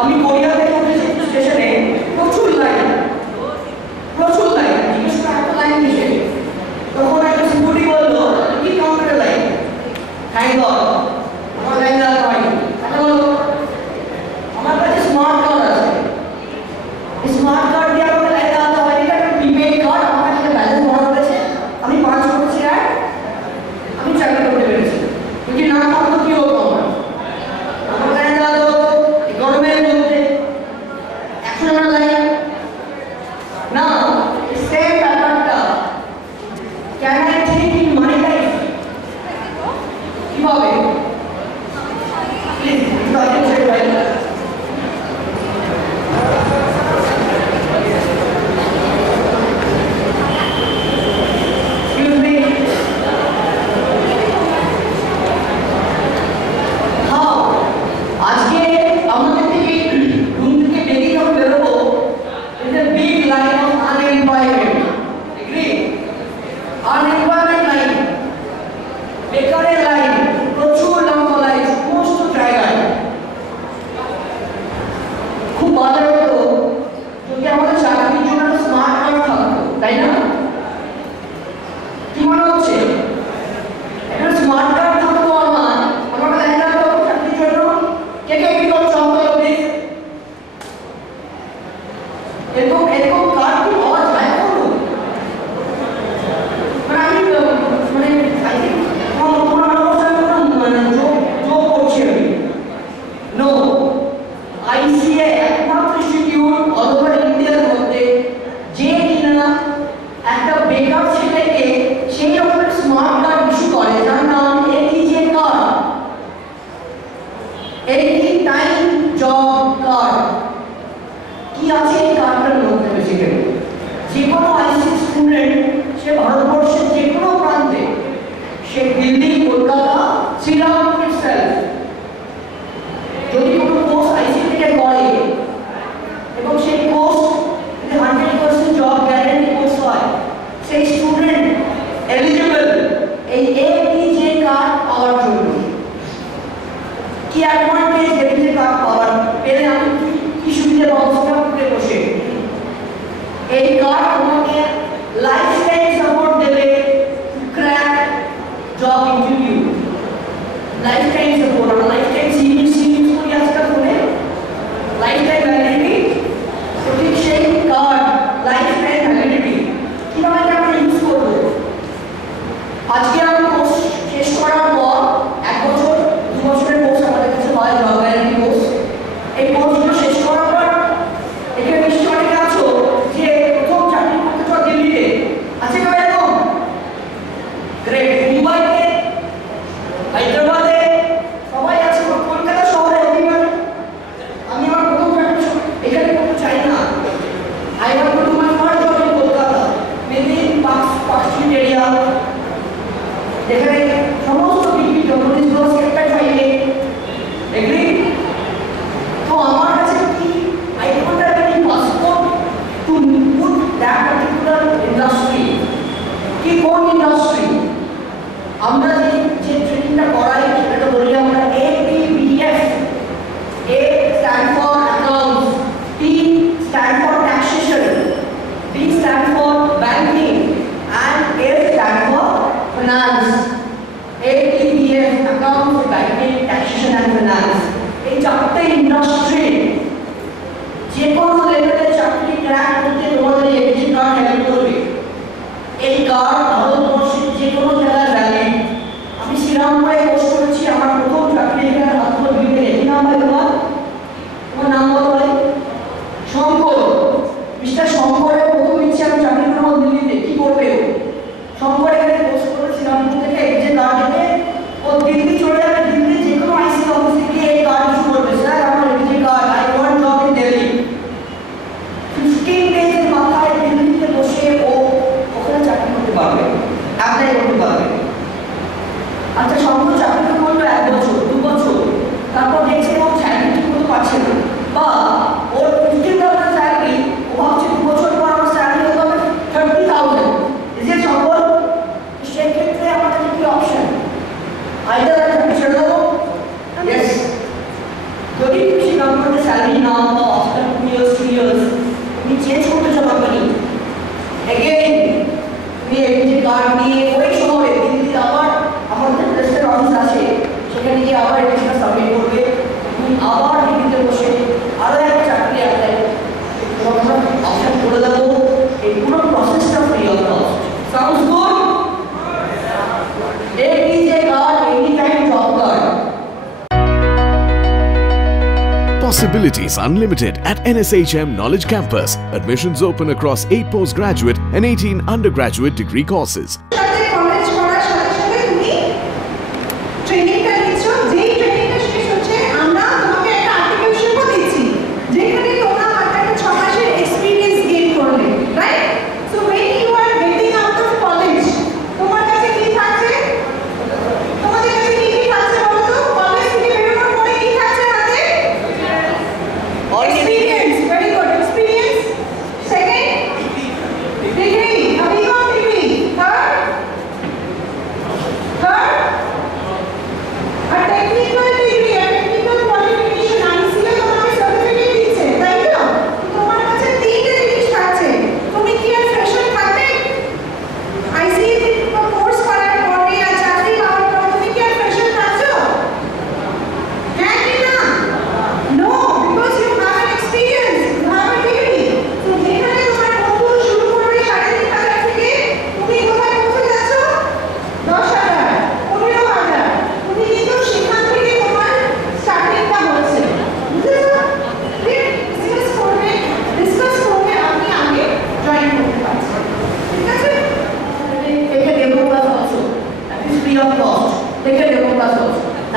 আমি গড়িয়া থেকে উঠেছি স্টেশনে, প্রচুর লাইন, জিজ্ঞেস করে একটা লাইন কিসে, তখন একটা সিকিউরিটি বললো কি কাউন্টারের লাইন। থ্যাংক গড আমার লাইন দাঁড়াতে হয়নি। আচ্ছা বলো, আমার কাছে স্মার্ট কার্ড আছে, স্মার্ট কার্ড দিয়ে আমাকে লাইন দাঁড়াতে হয়নি, এটা একটা প্রিপেড কার্ড, আমার কাছে ব্যালেন্স ভরা হয়েছে, আমি 5 করছি আর আমি চাকরি করতে পেরেছি। যদি না থাকতো কি হতো আমার লাইন দাঁড়াতে হতো গরমের মধ্যে 100 জনের লাইন না, সেম ব্যাপারটা। Can I think in my life বেকারের লাইন, প্রচুর লম্বা লাইন সমস্ত জায়গায়। খুব ভালো হতো যদি আমাদের চাকরির জন্য স্মার্ট কার্ড থাকতো, তাই না? কি মনে হচ্ছে? একটা স্মার্ট কার্ড থাকতো আমার কাছে একটা চাকরির জন্য কে কে কি করো সম্পদ প্লিজ। এরকম কার্ড কি পাওয়া যায় কোনো? মানে আমি মানে আই থিঙ্ক কোনো যোগ করছি আমি। নো, আইসিএ একমাত্র ইনস্টিটিউট অল ওভার ইন্ডিয়ার মধ্যে যে কিনা একটা বেকার ছেলেকে সেই রকমের স্মার্ট কার্ড ইস্যু করে, যার নাম এটিজে কার্ড, 80 টাইম জব কার্ড। কি আছে এই কার্ডটার মধ্যে? বেসিক্যালি যে কোনো আইসি স্টুডেন্ট, সে ভারতবর্ষের যে কোনো প্রান্তে, সে দিল্লি, কলকাতা, শ্রীরামপুর ইটসেলফ, যদি কোনো কোর্স আইসি থেকে করে এবং সেই কোর্স যদি 100% জব গ্যারান্টি কোর্স হয়, সেই স্টুডেন্ট এলিজিবল এই এটিজে কার্ড পাওয়ার জন্য। কি অ্যাডভান্টেজ এটিজে কার্ড পাওয়ার পেলে আমি কি সুবিধা পাবো সেটা করে বসে? এই কার্ড তোমাকে লাইফ টাইম সাপোর্ট দেবে crack job interview. Life time support, life time civil করি আজকাল ফোনে, লাইফ টাইম ভ্যালিডিটি। তো ঠিক সেই কার্ড লাইফ টাইম ভ্যালিডিটি কিভাবে আমরা ইউজ করবো? আজকে আমি কোর্স শেষ করার পর 1 বছর 2 বছরের কোর্স আমাদের কাছে হয়, জব গ্যারান্টি কোর্স। এই কোর্সগুলো শেষ করার পর এখানে নিশ্চয়ই অনেকে আছো যে প্রথম চাকরি করতে চাও দিল্লিতে, আছে কেউ এরকম? গ্রেট। মুম্বাইতে, হায়দ্রাবাদে সবাই আছে, কলকাতা শহরে এভরিওয়ান। আমি আমার প্রথম চাকরি এখানে করতে চাই না। I want to do my first job in Kolkata, maybe park street area, যেখানে সমস্ত বিভিন্ন পুলিশগুলো সেক্টর ফাইলে এগ্রি। তো আমার কাছে কি I don't have any passport to put that particular industry. কি কোন ইন্ডাস্ট্রি? আমরা যে ট্রেনিংটা করাই সেটা বলি আমরা APBF। A stand for accounts, T stand for taxation, B stand for banking, and F stand for finance. APBF, accounts, banking, taxation and finance. এই চারটে ইন্ডাস্ট্রি যে কোনো লেভেলের চাকরি ক্র্যাক করতে তোমাদের এটিজে কার্ড হেল্প করবে। এই কার্ড ভারতবর্ষের যে কোনো জায়গায় ভ্যালিড। আমি শ্রীরামপুরে কোর্স করেছি, আমার প্রথম চাকরি এখানে হাত ধরে কি নাম ভাই তোমার? তোমার নাম বলো ভাই। শঙ্কর। মিস্টার শঙ্করের প্রথম ইচ্ছে আমি চাকরি করবো দিল্লিতে। কি করবে ও? শঙ্কর এখানে কোর্স করে শ্রীরামপুর থেকে এটিজে কার্ড এনে ও দিল্লি চলে যাবে। দিল্লি যে কোনো আইসি অফিস থেকে এই কার্ড ইস্যু করবে, স্যার আমার ATJ card, I want job in Delhi. 15 ডেজের মাথায় দিল্লিতে বসে ও ওখানে চাকরি করতে পারবে, অ্যাপ্লাই করতে পারবে। আচ্ছা, সম্পূর্ণ চাকরি করলো 1 বছর 2 বছর, তারপর দেখছে ও স্যালারি ঠিক মতো পাচ্ছে না, বা ওর 15,000 স্যালারি, ও ভাবছে 2 বছর পর আমার স্যালারি হবে 30,000। ইজ ইট সম্ভব? সেক্ষেত্রে আমাদের কি অপশন? আইদার আমি ছেড়ে দেবো, ইয়েস, যদি কিছু কোম্পানিতে স্যালারি না পাও আফটার 2 years 3 years, তুমি চেঞ্জ করতে চাও কোম্পানি, এগেইন তুমি এটিজে কার্ড নিয়ে ওই শহরে দিল্লিতে আবার আমাদের প্রেসের অফিস আছে, সেখানে গিয়ে আবার এটিজে সাবমিট করবে। তুমি আবার দিল্লিতে বসে আরও একটা চাকরি অ্যাপ্লাই অপশন করে দেবো। এই পুরো প্রসেসটা free of cost. Sounds good? ATJ card, any time job card. Possibilities unlimited at NSHM Knowledge Campus. Admissions open across 8 postgraduate and 18 undergraduate degree courses. সাথে কলেজ করার সাথে সাথে তুমি ট্রেনিংটা নিচ্ছ, যেই ট্রেনিংটা শেষ হচ্ছে আমরা তোমাকে একটা আর্টিফিশিয়ালও দিচ্ছি, যেখানে তোমরা মাত্র 6 মাসের এক্সপেরিয়েন্স গেইন করবে, right? So when you are getting out of college, তোমার কাছে কি থাকছে? তোমাদের কাছে কি থাকছে বলো তো? কলেজ থেকে বেরোনোর পরে কি থাকছে হাতে? Experience. Very good. Experience. Second, degree. Have you got degree? Third,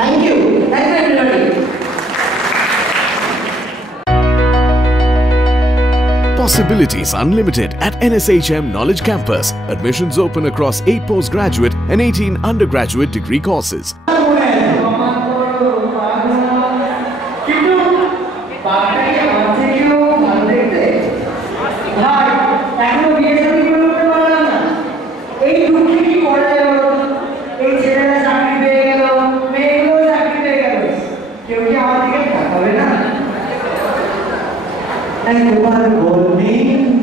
Thank you everybody. Possibilities unlimited at NSHM Knowledge Campus. Admissions open across 8 postgraduate and 18 undergraduate degree courses. কিন্তু বাচ্চাকে আমার থেকেও ভালো দেখতে ভাই এখনো বিয়ে শাদী করে উঠতে পারলাম না এই দুঃখে কি করা যাবে এই ছেলেরা চাকরি পেয়ে গেল মেয়েগুলো চাকরি পেয়ে গেল কেউ কি আমার দিকে তাকাবে না একবার বলবি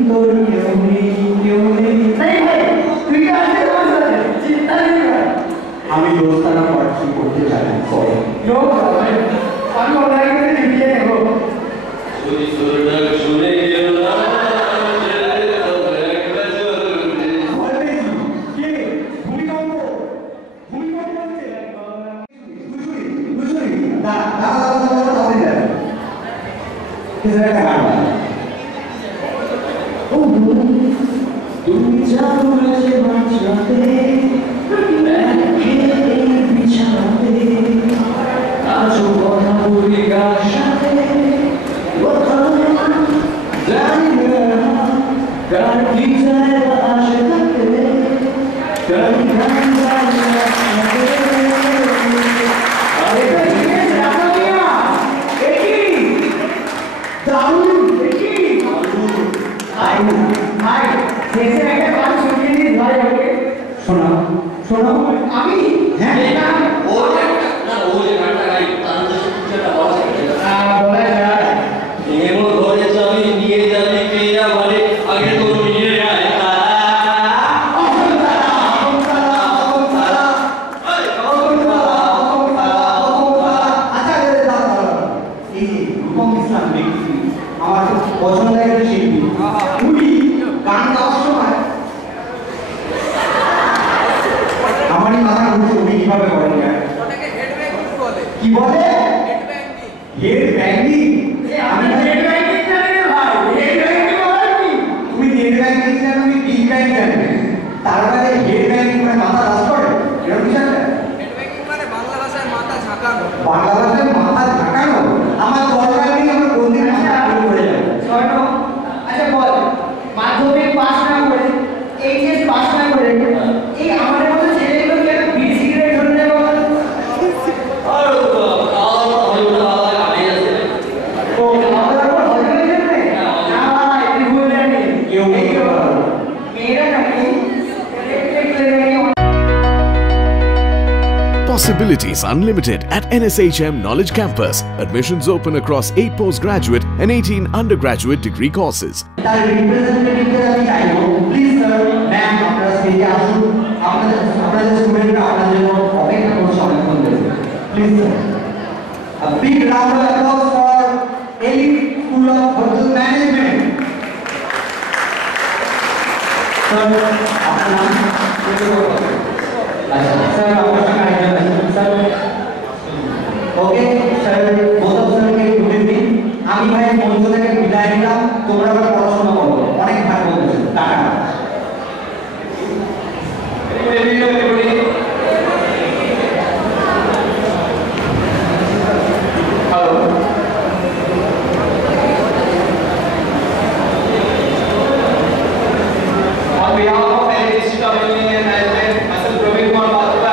তোর কেউ নেই ভাই তুই কি আসতে পারছিস চিন্তা নেই ভাই আমি দোস্তানা পার্টি করতে চাই নো ভাই আমি অনলাইন করে লিখে নেব শুনে গেল না তুমি জানো যে মাঝরাতে বিছানাতে আজও কথা বলি কার সাথে জানি না কার কি যায় বা আসে থাকে কার গান যায় আরে দারুণ দেখি ভাই শেষে একটা গান শুনিয়ে দিস ভাই ওকে শোনাও আমি হ্যাঁ ও যে গানটা গাই তার কিছু একটা বলা যায় বলা যায় এমন ঘরে যাবি নিয়ে যাবি পেয়া বলে আগে তো নিয়ে আয় পছন্দের শিল্পী উনি গান গাওয়ার সময় আমারই মাথা ঘুরছে উনি কিভাবে করেন কি বলে হেড ব্যাংকিং আমি হেড ব্যাংকিং জানি না ভাই হেড ব্যাংকিং বলে কি তুমি হেড ব্যাংকিং জানো আমি বিগ ব্যাংক জানি তার মানে হেড ব্যাংকিং মানে মাথা রাজ করে এরকম কিছু একটা হেড ব্যাংকিং মানে বাংলা ভাষায় মাথা ঝাঁকানো আমার দরকার নেই আমার কোনদিন মাথা করে যাবে শোনো আচ্ছা বল মাধ্যমিক পাস না করে এইচএস পাস না করে এই আমাদের মতো ছেলেগুলো কি একটা বিড়ি সিগারেট ধরে বল আর আগে আছে ও আমাদের উপর হজম হয়ে যাবে না ভাই তুই ভুল জানিস কেউ মেয়েরা নাকি ইলেকট্রিক লেভেলে Possibilities unlimited at NSHM Knowledge Campus. Admissions open across 8 postgraduate and 18 undergraduate degree courses. তার রিপ্রেজেন্টেটিভদের আমি চাইবো প্লিজ স্যার ম্যাম আপনারা স্টেজে আসুন আপনাদের স্টুডেন্টরা আপনার জন্য অপেক্ষা করছে অনেকক্ষণ ধরে please sir a big round of applause for Elite School of Hotel Management sir আপনার নাম আচ্ছা স্যার আপনার সঙ্গে আরেকজন আছেন স্যার ওকে স্যার বোধ স্যারকে গুড ইভিনিং আমি ভাই মঞ্চ থেকে বিদায় নিলাম তোমরা আবার পড়াশোনা করো অনেক ভাই বলতেছে tata hello On behalf of NSHM Management, myself Praveen Kumar Bhatt,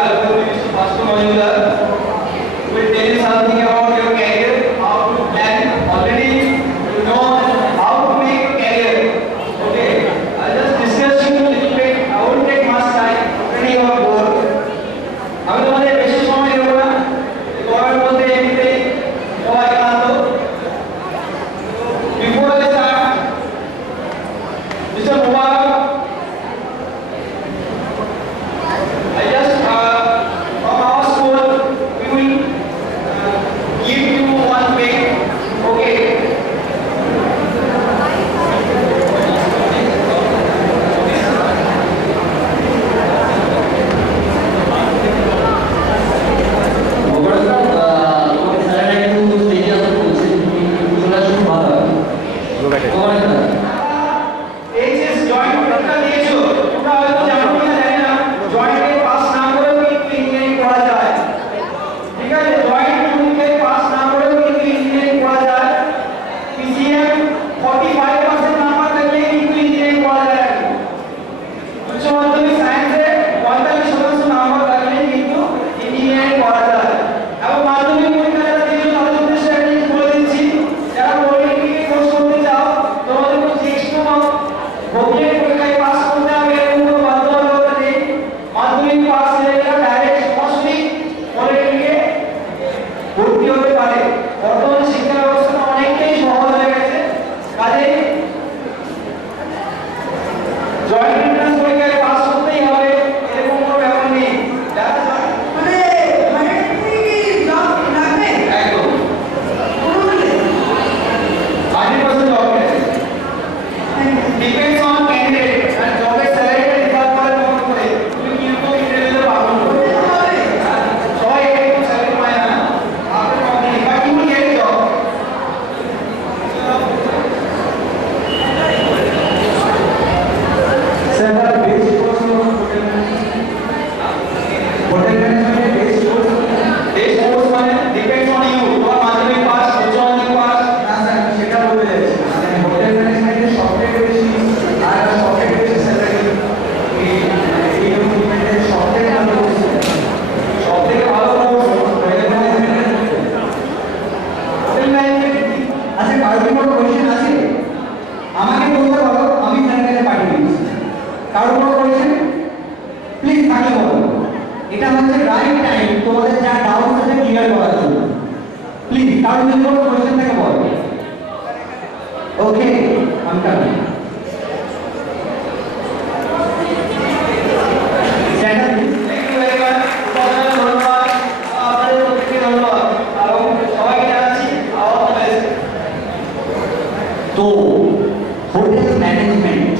এটা হচ্ছে রাইট টাইম তোমাদের যা ডাউট আছে ক্লিয়ার করার জন্য। প্লিজ কারো যদি কোনো কোশ্চেন থাকে বলো। ওকে, আমি coming. Stand up please. Thank you very much. ধন্যবাদ আপনাদের প্রত্যেককে ধন্যবাদ এবং সবাইকে জানাচ্ছি অল দ্য বেস্ট। তো হোটেল ম্যানেজমেন্ট,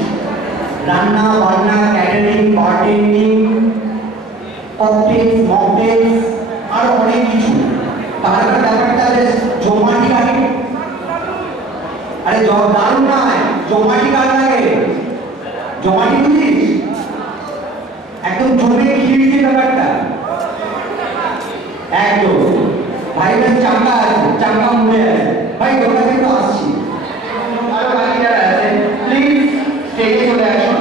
রান্না বান্না, ক্যাটারিং, বারটেন্ডিং, ককটেলস, মকটেলস আর অনেক কিছু। তার ব্যাপারটা বেশ জমাটি লাগে। আরে দারুণ নয়, জমাটি কার লাগে? জমাটি বুঝিস? একদম জমে খিরছে ব্যাপারটা একদম। ভাই বেশ চাঙ্গা আছে, চাঙ্গা মুড়ে আছে। ভাই তোর কাছে একটু আসছি। আরো বাকি যারা আছেন প্লিজ স্টেজে চলে আসুন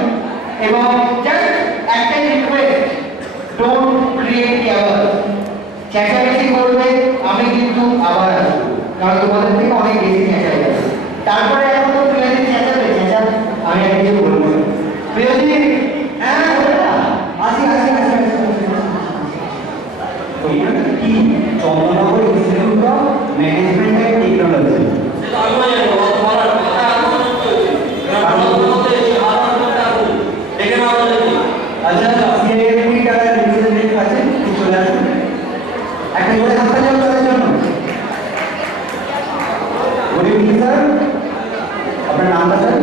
এবং জাস্ট একটা রিকোয়েস্ট, ডোন্ট ক্রিয়েট ক্যাওয়াস। চেঁচামেচি করবে, আমি কিন্তু আবার আসবো, কারণ তোমাদের থেকে অনেক বেশি চেঁচাই আছে। তারপরে এখন তো প্রিয়জি চেঁচাবে, চেঁচাবে, আমি আর কিছু বলবো না। প্রিয়জি, হ্যাঁ বলে না, আসি আসি আসি আসি। তো এটা কি Chandernagore institute of management and technology. সেটা আমি জানি না, বলার কথা এখন হচ্ছে দেখে নাও দেখি। আচ্ছা, সিআইএমপি টাকা রিপ্রেজেন্টেটিভ আছে, চলে আসুন। একটা জোরে হাতটা যাও তাদের জন্য। গুড ইভিনিং স্যার, আপনার নামটা স্যার?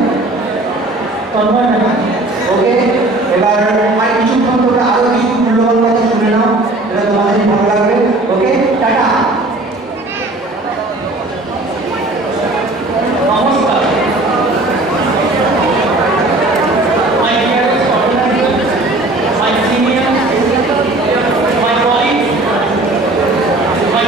তন্ময় ম্যাডাম। ওকে, এবার আমার কিছুক্ষণ তোমরা আরো কিছু মূল্যবান কথা শুনে নাও, এটা তোমাদের ভালো লাগবে। ওকে, টাটা। নমস্কার। My dearest organizers, my seniors, my colleagues, my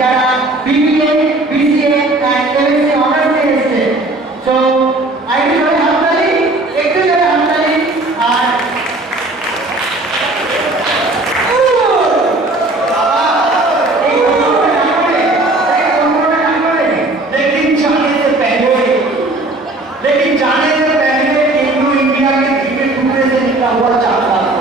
যারা BBA, BCA and MSc honors নিয়ে এসেছে। So I will very humbly, একটু জোরে হাততালি আর लेकिन जाने से पहले टीम इंडिया के क्रिकेट टूर्नामेंट से निकला हुआ चाहता था।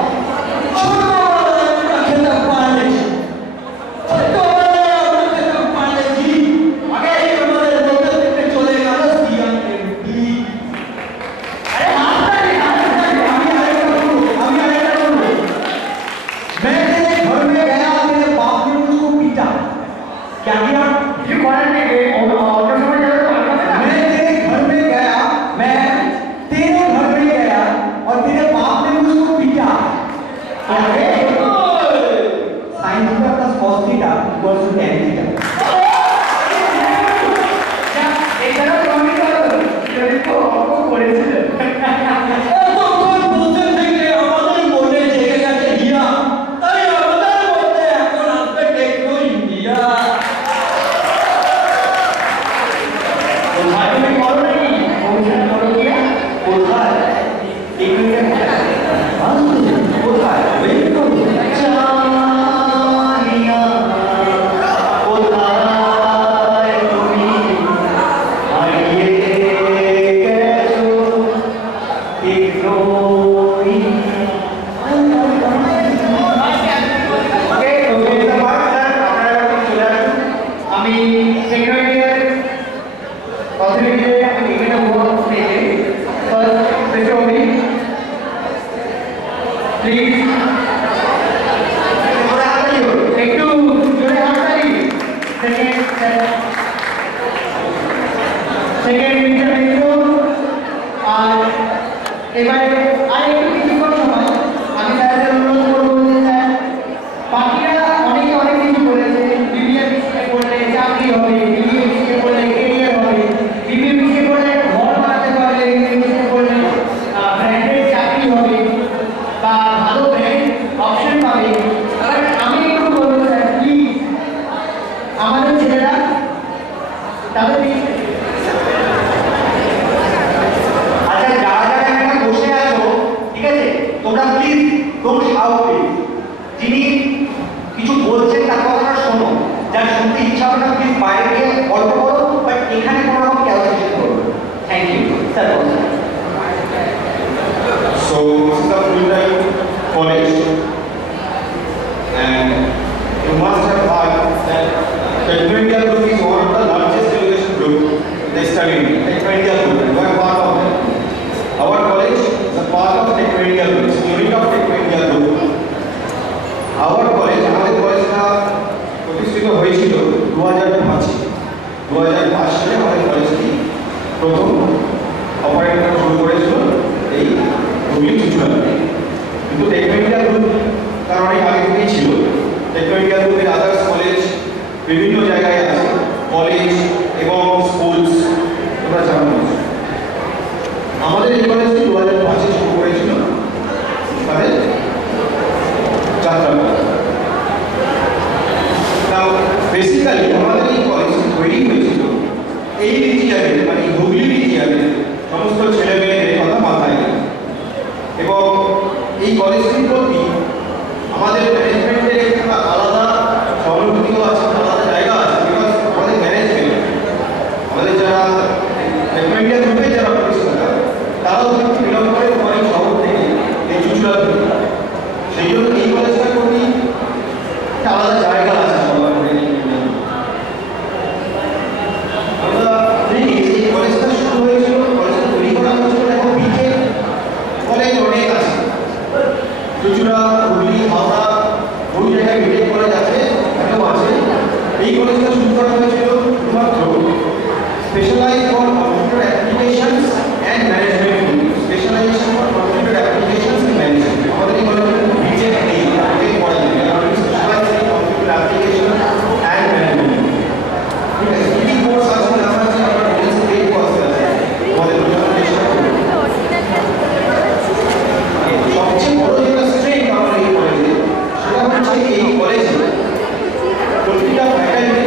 প্রতিটা ফ্যাকাল্টি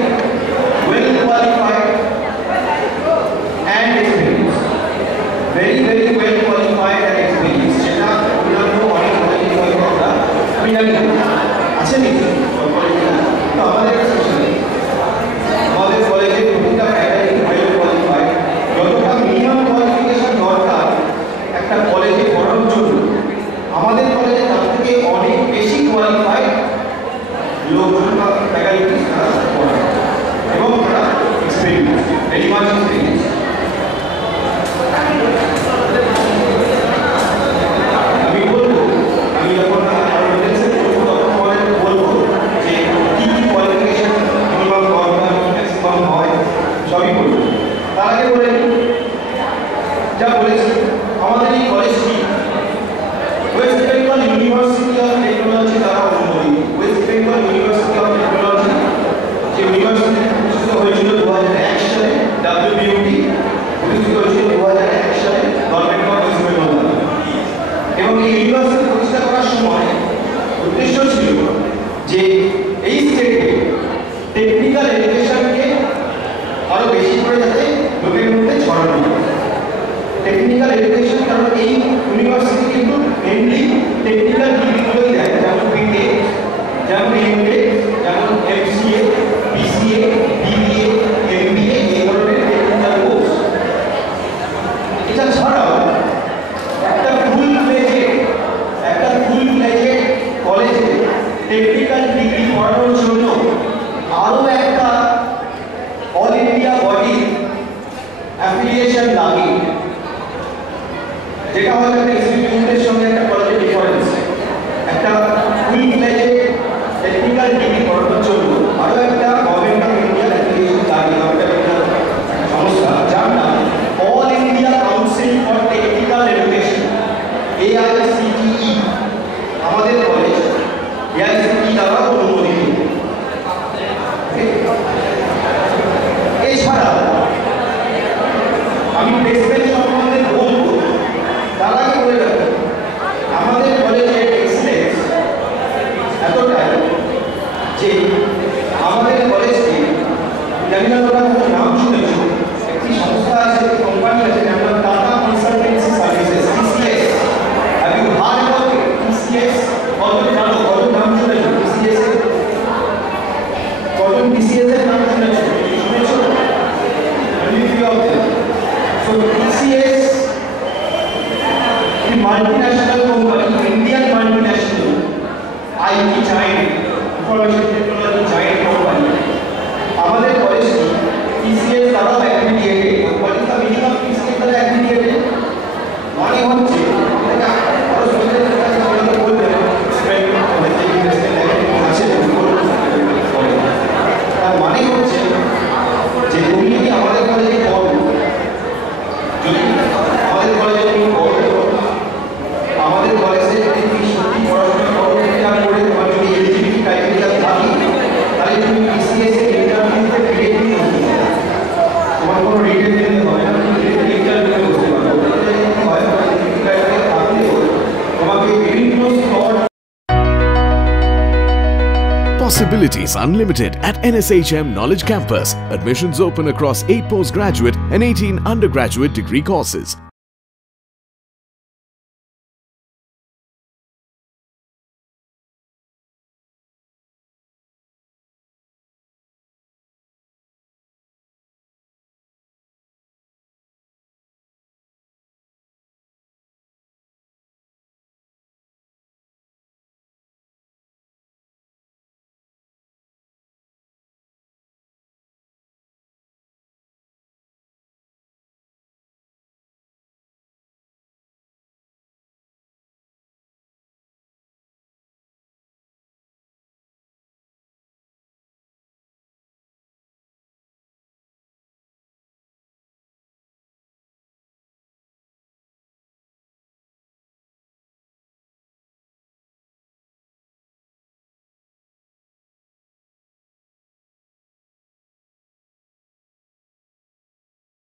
লোকজন বা ফ্যাকাল্টি পড়ায় এবং তারা এক্সপেরিমেন্ট ভেরি মাচ এক্সপেরিয়েন্স। আমি বলবো, আমি যখন বলবো যে কী কী কোয়ালিফিকেশন মিনিমাম ম্যাক্সিমাম হয় সবই বলবো। তার আগে বলে যা বলেছি, আমাদের এই কলেজটি ওয়েস্ট বেঙ্গল ইউনিভার্সিটি অফ টেকনোলজি দ্বারা অনুমোদিত। ওয়েস্ট বেঙ্গল ইউনিভার্সিটি অফ টেকনোলজি যে ইউনিভার্সিটি প্রতিষ্ঠিত হয়েছিল 2001 সালে, WBUT প্রতিষ্ঠিত হয়েছিল 2001 সালে গভর্নমেন্ট অফ ওয়েস্ট বেঙ্গল দ্বারা। এবং এই ইউনিভার্সিটি প্রতিষ্ঠা করার সময় উদ্দেশ্য ছিল যে এই স্টেটে টেকনিক্যাল এডুকেশনকে আরো বেশি করে যাতে লোকের মধ্যে ছড়ানো হয়। টেকনিক্যাল এডুকেশন, কারণ এই ইউনিভার্সিটি কিন্তু মেনলি টেকনিক্যাল ডিগ্রিগুলোই দেয়, যেমন বিটেক, যেমন এমটেক, যেমন এমসিএ, বিসিএ, বিবিএ, এমবিএ, এই ধরনের টেকনিক্যাল কোর্স। এটা ছাড়াও একটা ফুল ফ্লেজেড কলেজে টেকনিক্যাল ডিগ্রি পড়ানোর জন্য আরও একটা অল ইন্ডিয়া বডি অ্যাফিলিয়েশন লাগে, যেটা হলো একটা ইনস্টিটিউটের সঙ্গে একটা কলেজের ডিফারেন্স। একটা ফুল ফ্লেজেড টেকনিক্যাল ডিগ্রি পড়ানোর জন্য আরও একটা গভর্নমেন্ট অফ ইন্ডিয়া অ্যাফিলিয়েশন লাগে, একটা সংস্থা যার নাম all India council for technical education, AICTE। আমাদের কলেজ AICTE দ্বারা অনুমোদিত। এছাড়া আমি প্লেসমেন্ট সম্বন্ধে বলবো, তার আগে বলে রাখি আমাদের কলেজের এক্সিলেন্স এতটাই যে আমাদের কলেজকে, জানি না তোমরা নাম শুনেছ, একটি সংস্থা আছে, কোম্পানি আছে, যার নাম Tata consultancy services, TCS। Have you heard about it? TCS কত জানো, কত নাম শুনেছ TCS এর? কত TCS এর নাম শুনেছ? Only few of them. So TCS, the multinational company, Indian multinational IT giant, information technology giant company. আমাদের কলেজটি TCS দ্বারা affiliated. What is the meaning of TCS দ্বারা অ্যাফিলিয়েটেড? মানে হচ্ছে আরো সুবিধা বলবেন, তার মানে হচ্ছে যে তুমি যদি আমাদের কলেজে পড়ো, যদি আমাদের কলেজে তুমি পড়ো, আমাদের কলেজে যদি তুমি সত্যি পড়াশোনা করো, এটা করে তোমার যদি এলিজিবিলিটি ক্রাইটেরিয়া থাকে, তাহলে তুমি TCS এর ইন্টারভিউতে ডিরেক্টলি বসতে পারো। তোমার কোনো রিটেন দিতে হবে না, তুমি ডিরেক্টলি ইন্টারভিউতে বসতে পারো। হয় এলিজিবিলিটি ক্রাইটেরিয়া থাকলেও তোমাকে বিভিন্ন স্তর। Possibilities unlimited at NSHM Knowledge Campus. Admissions open across 8 postgraduate and 18 undergraduate degree courses.